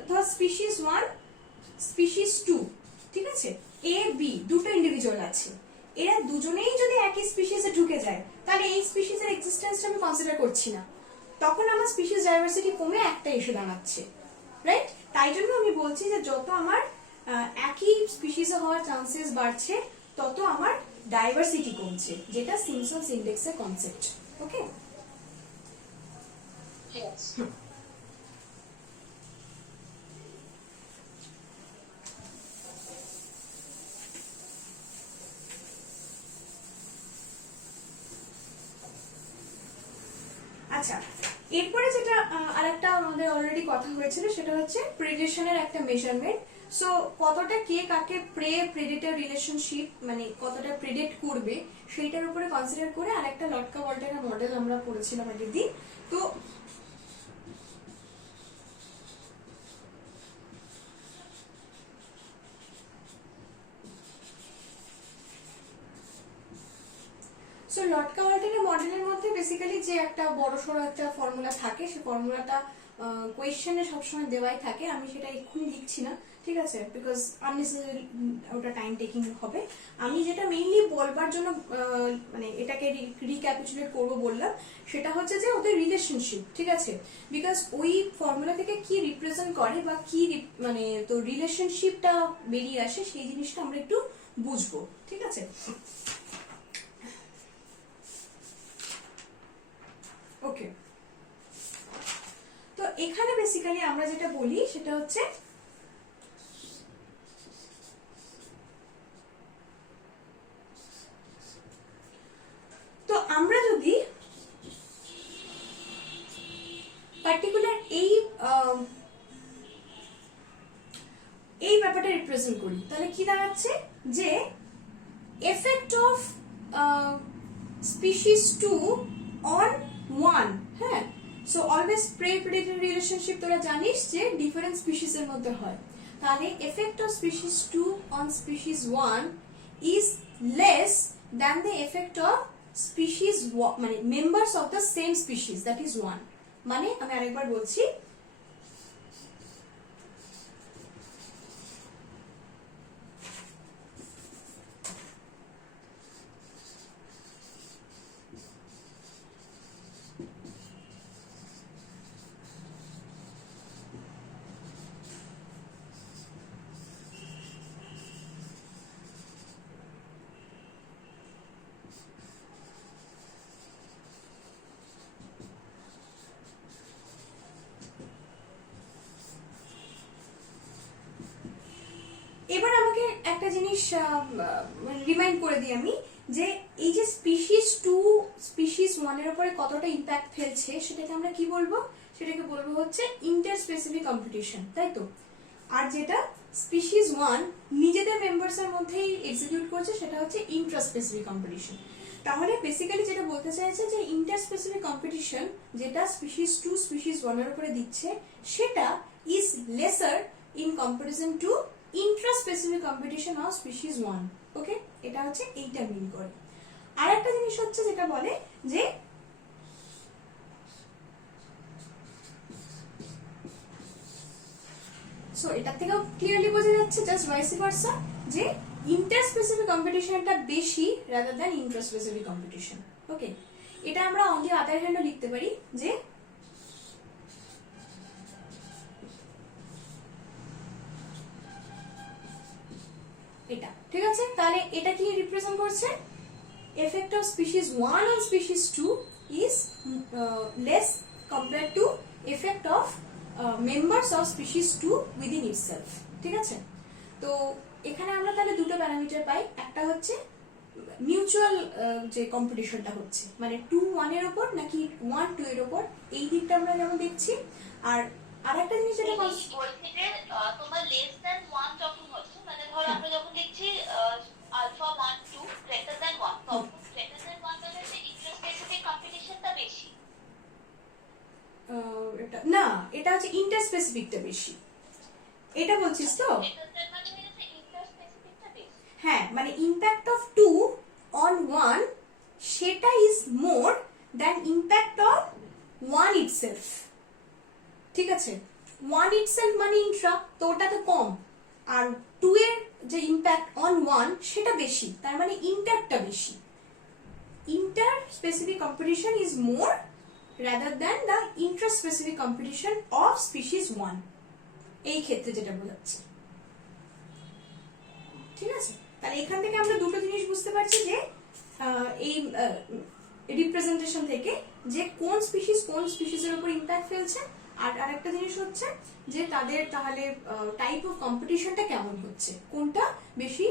ধর স্পিসিস 1, স্পিসিস 2, ঠিক আছে, এ বি দুটো ইন্ডিভিজুয়াল আছে, এরা দুজনেই যদি একই স্পিসিসে ঢুকে যায়, তাহলে এই স্পিসিসের এক্সিস্টেন্সটা আমি কনসিডার করছি না, তখন আমার স্পিসিস ডাইভার্সিটি কমে একটা এসে দাঁড়াচ্ছে। রাইট, তাই জন্য আমি বলছি যে যত আমার একই স্পিসিসে হওয়ার চান্সেস বাড়ছে, তত আমার ডাইভার্সিটি কমছে, যেটা সিম্পসনস ইন্ডেক্সের কনসেপ্ট। ওকে, ঠিক আছে। আচ্ছা, এরপরে যেটা আরেকটা আমাদের অলরেডি কথা হয়েছিল সেটা হচ্ছে প্রেডেশনের একটা মেজারমেন্ট। সো কতটা কে কাকে প্রেডেটর রিলেশনশিপ, মানে কতটা প্রেডেট করবে সেইটার উপরে কনসিডার করে আরেকটা লটকা ওয়াল্টারের মডেল আমরা পড়েছিলাম আগের দিন। তো সো লটকা ওয়াল্টারের মডেলের মধ্যে বেসিক্যালি যে একটা বড়সড় একটা ফর্মুলা থাকে, সেই ফর্মুলাটা কোয়েশ্চেনে সবসময় দেওয়াই থাকে। আমি সেটা এক্ষুনি লিখছি না, ঠিক আছে, বিকজ আননেসেসারি ওটা টাইম টেকিং হবে। আমি যেটা মেইনলি বলবার জন্য মানে এটাকে রিক্যাপিচুলেট করবো বললাম, সেটা হচ্ছে যে ওদের রিলেশনশিপ, ঠিক আছে, বিকজ ওই ফর্মুলা থেকে কি রিপ্রেজেন্ট করে বা কি মানে তো রিলেশনশিপটা বেরিয়ে আসে, সেই জিনিসটা আমরা একটু বুঝবো, ঠিক আছে। ওকে, তো এখানে বেসিক্যালি আমরা যেটা বলি সেটা হচ্ছে তো আমরা যদি পার্টিকুলার এই ব্যাপারটা রিপ্রেজেন্ট করি, তাহলে কি দাঁড়াচ্ছে যে এফেক্ট অফ স্পিসিস 2 অন 1, হ্যাঁ। So always prey predator relationship তোরা জানিস যে ডিফারেন্ট স্পিসিস এর মধ্যে হয়, তাহলে effect of species 2 on species 1 is less than the effect of species মানে members of the same species, that is 1। মানে আমি আরেকবার বলছি, এবার আমাকে একটা জিনিস রিমাইন্ড করে দিই আমি, যে এই যে স্পিসিস 2 স্পিসিস 1 এর উপরে কতটা ইম্প্যাক্ট ফেলছে সেটাকে আমরা কি বলবো, সেটাকে বলবো হচ্ছে ইন্টার স্পেসিফিক কম্পিটিশন, তাই তো। আর যেটা স্পিসিস 1 নিজেদের মেম্বার্স এর মধ্যেই এক্সিকিউট করছে সেটা হচ্ছে ইন্ট্রা স্পেসিফিক কম্পিটিশন। তাহলে বেসিক্যালি যেটা বলতে চাইছে যে ইন্টার স্পেসিফিক কম্পিটিশন যেটা স্পিসিস 2 স্পিসিস 1 এর উপরে দিচ্ছে সেটা is lesser in comparison to intraspecific competition of species 1। Okay, এটা হচ্ছে এইটা মিন করে। আর একটা জিনিস হচ্ছে যেটা বলে যে সো এটা থেকেও ক্লিয়ারলি বোঝা যাচ্ছে জাস্ট ভাইস ভার্সা, যে ইন্টার-স্পেসিফিক কম্পিটিশনটা বেশি রাদার দ্যান ইন্ট্রা-স্পেসিফিক কম্পিটিশন। ওকে, এটা আমরা অন দি আদার হ্যান্ডও লিখতে পারি যে এটা, ঠিক আছে। তাহলে এটা কি রিপ্রেজেন্ট করছে, effect of species 1 on species 2 is less compare to effect of members of species 2 within itself, ঠিক আছে। তো এখানে আমরা তাহলে দুটো প্যারামিটার পাই, একটা হচ্ছে মিউচুয়াল যে কম্পিটিশনটা হচ্ছে মানে 2 1 এর উপর নাকি 1 2 এর উপর, এই দিকটা আমরা যেমন দেখছি। আর আরেকটা জিনিস যেটা বলছি যে তোমার লেস দ্যান 1 যখন হচ্ছে, মানে ধরো আমরা যখন দেখছি আলফা 1 2 গ্রেটার দ্যান 1, তখন গ্রেটার দ্যান 1 মানে হচ্ছে ইন্টার-স্পেসিফিক কম্পিটিশনটা বেশি। এটা না, এটা হচ্ছে ইন্টার স্পেসিফিকটা বেশি, এটা বলছিস তো। গ্রেটার দ্যান মানে হচ্ছে ইন্টার-স্পেসিফিকটা বেশি, হ্যাঁ, মানে ইম্প্যাক্ট অফ 2 অন 1 সেটা is more than impact of 1 itself, ঠিক আছে। 1 ইটসেলফ মানে ইন্ট্রা, তো ওটা তো কম, আর 2 এর যে ইম্প্যাক্ট অন 1 সেটা বেশি, তার মানে ইন্টারটা বেশি। Inter specific competition is more rather than the Intra specific competition of species 1, এই ক্ষেত্রে যেটা বোঝাচ্ছে, ঠিক আছে। তাহলে এখান থেকে আমরা দুটো জিনিস বুঝতে পারছি যে এই রিপ্রেজেন্টেশন থেকে যে কোন স্পিসিসের উপর ইম্প্যাক্ট ফেলছে, আর আরেকটা জিনিস হচ্ছে যে তাদের তাহলে টাইপ অফ কম্পিটিশনটা কেমন হচ্ছে, কোনটা বেশি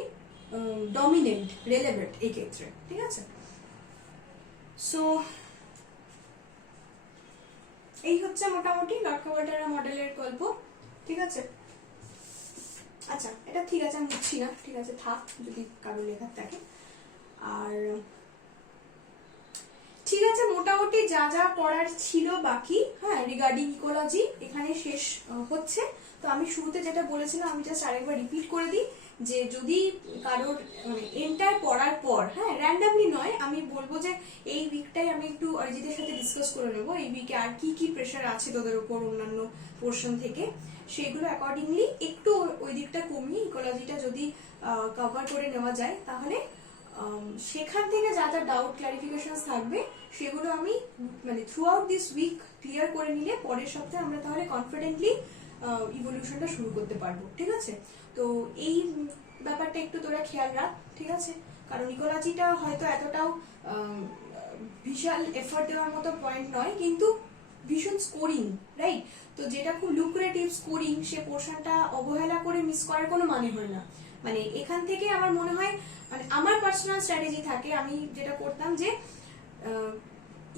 ডমিনেন্ট রেলেভেন্ট এই ক্ষেত্রে। ঠিক আছে, সো এই হচ্ছে মোটামুটি লটকা-বাটারা মডেলের গল্প। ঠিক আছে, আচ্ছা এটা ঠিক আছে, আমি বুঝছি না, ঠিক আছে থাক যদি কারো লেখার থাকে। আর ঠিক আছে, মোটামুটি যা যা পড়ার ছিল বাকি, হ্যাঁ, রিগার্ডিং ইকোলজি এখানে শেষ হচ্ছে। তো আমি শুরুতে যেটা বলেছিলাম আমি জাস্ট আরেকবার রিপিট করে দিই, যে যদি কারোর মানে এন্টার পড়ার পর, হ্যাঁ, র্যান্ডামলি নয়, আমি বলবো যে এই উইকটাই আমি একটু অরিজিতের সাথে ডিসকাস করে নেবো এই উইকে আর কি কি প্রেশার আছে তোদের উপর অন্যান্য পোর্শন থেকে, সেগুলো অ্যাকর্ডিংলি একটু ওই দিকটা কমিয়ে ইকোলজিটা যদি কভার করে নেওয়া যায়, তাহলে সেখান থেকে যা যা ডাউট ক্লারিফিকেশন থাকবে সেগুলো আমি মানে throughout this week clear করে নিলে পরের সপ্তাহে আমরা তাহলে কনফিডেন্টলি ইভলিউশনটা শুরু করতে পারবো। ঠিক আছে, তো এই ব্যাপারটা একটু তোরা খেয়াল রাখ। ঠিক আছে, কারণ ইকোলজিটা হয়তো এতটাও বিশাল এফর্ট দেওয়ার মতো পয়েন্ট নয়, কিন্তু ভীষণ স্কোরিং, রাইট? তো যেটা খুব লুক্রেটিভ স্কোরিং, সে পোর্শনটা অবহেলা করে মিস করার কোনো মানে হয় না। মানে এখান থেকে আমার মনে হয়, মানে আমার পার্সোনাল স্ট্র্যাটেজি থাকে, আমি যেটা করতাম যে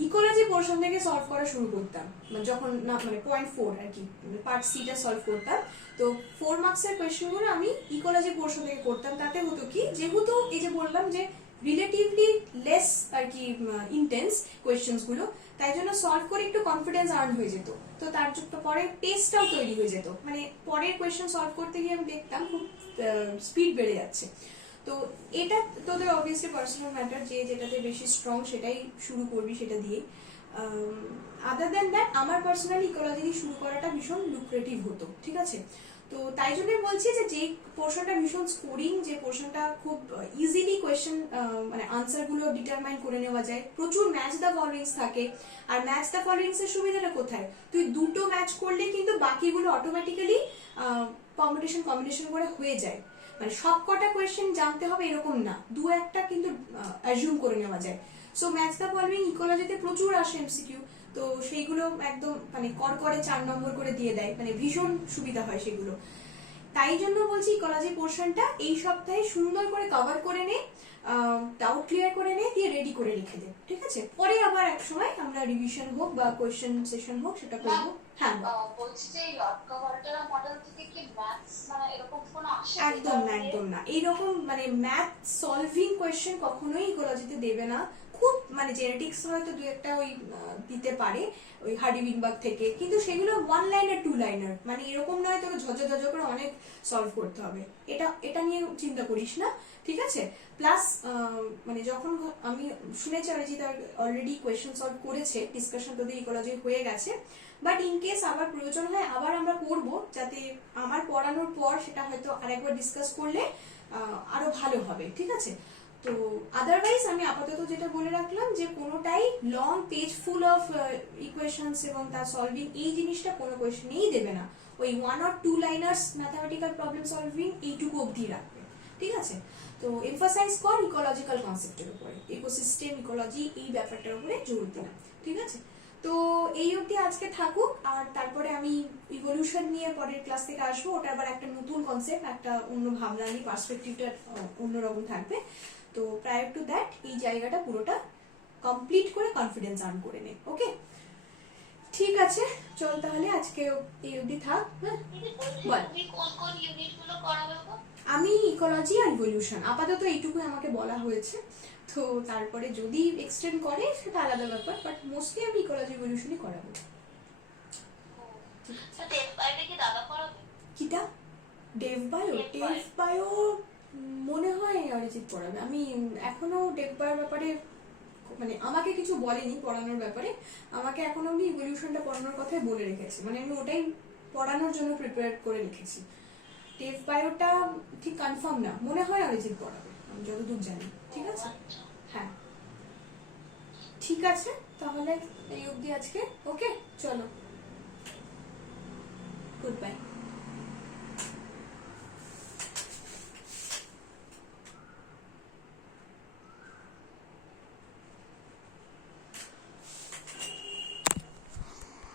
ইকোলজি পোর্শন থেকে সলভ করা শুরু করতাম, মানে যখন না মানে 0.4 আর কি পার্ট সিটা সলভ করতাম, তো 4 মার্কসের কোয়েশ্চেনগুলো আমি ইকোলজি পোর্শন থেকে করতাম। তাতে হতো কি, যেহেতু এই যে বললাম যে রিলেটিভলি লেস আর কি ইন্টেন্স কোয়েশ্চেন্স গুলো, তাই জন্য সলভ করে একটু কনফিডেন্স আর্ন হয়ে যেত। তো তার পরে পেসটাও তৈরি হয়ে যেত, মানে পরের কোয়েশ্চেন সলভ করতে গিয়ে আমি দেখতাম খুব স্পিড বেড়ে যাচ্ছে। তো এটা তোদের অবভিয়াসলি পার্সোনাল ম্যাটার, যে যেটাতে বেশি স্ট্রং সেটাই শুরু করবি, সেটা দিয়ে। আদার দ্যান দ্যাট আমার পার্সোনালি ইকোলজি দিয়ে শুরু করাটা ভীষণ লুক্রেটিভ হতো। ঠিক আছে, তো তাই জন্যই বলছি যে যে পোর্শনটা ভীষণ স্কোরিং, যে পোর্শনটা খুব ইজিলি কোয়েশ্চেন মানে আনসার গুলো ডিটারমাইন করে নেওয়া যায়, প্রচুর ম্যাচ দ্য ফলোইংস থাকে। আর ম্যাচ দ্য ফলোইংস এর সুবিধাটা কোথায়, তুই দুটো ম্যাচ করলে কিন্তু বাকিগুলো অটোমেটিক্যালি কম্বিনেশন করে হয়ে যায়। মানে সব কটা কোয়েশ্চেন জানতে হবে এরকম না, দু একটা কিন্তু অ্যাজিউম করে নেওয়া যায়। সো ম্যাচ দ্য ফলোইং ইকোলজিতে প্রচুর আসে এমসিকিউ, তো সেইগুলো একদম মানে করে 4 নম্বর করে দিয়ে দেয়, মানে ভীষণ সুবিধা হয় সেগুলো। তাই জন্য বলছি ইকোলজি পোর্শনটা এই সপ্তাহে সুন্দর করে কভার করে নে, ডাউট ক্লিয়ার করে নে, দিয়ে রেডি করে রেখে দে। ঠিক আছে, পরে আবার এক সময় আমরা রিভিশন হোক বা কোয়েশ্চেন সেশন হোক সেটা করবো। হ্যাঁ বলছি যে লটকা-বাটারা মডেল থেকে কি ম্যাথস মানে এরকম কোনো আসে? একদম না, একদম না, এইরকম মানে ম্যাথ সলভিং কোয়েশ্চেন কখনোই ইকোলজিতে দেবে না। খুব মানে জেনেটিক্স হয়তো দু একটা ওই দিতে পারে ওই হার্ডি উইনবার্গ থেকে, কিন্তু সেগুলো 1 লাইনার 2 লাইনার, মানে এরকম নয় তোকে ঝঝ করে অনেক সলভ করতে হবে। এটা নিয়ে চিন্তা করিস না। ঠিক আছে, প্লাস মানে যখন আমি শুনেছি অরিজিৎ অলরেডি কোয়েশ্চেন সলভ করেছে, ডিসকাশন তোদের ইকোলজি হয়ে গেছে, বাট ইন কেস আবার প্রয়োজন হয় আবার আমরা করব, যাতে আমার পড়ানোর পর সেটা হয়তো আরেকবার ডিসকাস করলে আরো ভালো হবে। ঠিক আছে, তো আদারওয়াইজ আমি আপাতত যেটা বলে রাখলাম যে কোনোটাই long page full of equations এবং তার সলভিং এই জিনিসটা কোনো কোয়েশ্চেনেই দেবে না। ওই 1 or 2 liners mathematical problem solving এইটুকু অবধি রাখবে। ঠিক আছে, তো এমফাসাইজ কর ইকোলজিক্যাল কনসেপ্টের উপরে, ইকোসিস্টেম ইকোলজি এই ব্যাপারটার উপরে জোর দিলাম। ঠিক আছে, তো এই অবধি আজকে থাকুক, আর তারপরে আমি ইভলিউশন নিয়ে পরের ক্লাস থেকে আসবো। ওটা আবার একটা নতুন কনসেপ্ট, একটা অন্য ভাবনা নিয়ে, পার্সপেক্টিভটা অন্যরকম থাকবে। তো প্রায়র টু দ্যাট এই জায়গাটা পুরোটা কমপ্লিট করে কনফিডেন্স আর্ন করে নে। ওকে, ঠিক আছে, চল তাহলে আজকে এই অবধি থাক। হ্যাঁ, বল। তুমি কোন কোন ইউনিটগুলো করাবে গো? আমি ইকোলজি আর ইভলিউশন আপাতত এইটুকু আমাকে বলা হয়েছে, তো তারপরে যদি এক্সটেন্ড করে সেটা আলাদা ব্যাপার, বাট মোস্টলি আমি ইকোলজি ইভলিউশনই করাবো। তো টেস্ট বায়োটা কি দাদা করাবে? কিটা ডেভ বায়ো মনে হয় অরিজিৎ পড়াবে। আমি এখনো ডেভ বায়োর ব্যাপারে মানে আমাকে কিছু বলেনি পড়ানোর ব্যাপারে, আমাকে এখনো আমি ইভলিউশনটা পড়ানোর কথাই বলে রেখেছি, মানে আমি ওটাই পড়ানোর জন্য প্রিপেয়ার করে রেখেছি। ডেভ বায়োটা ঠিক কনফার্ম না, মনে হয় অরিজিৎ পড়াবে আমি যতদূর জানি। ঠিক আছে, হ্যাঁ ঠিক আছে, তাহলে এই অবধি আজকে। ওকে, চলো, গুড বাই।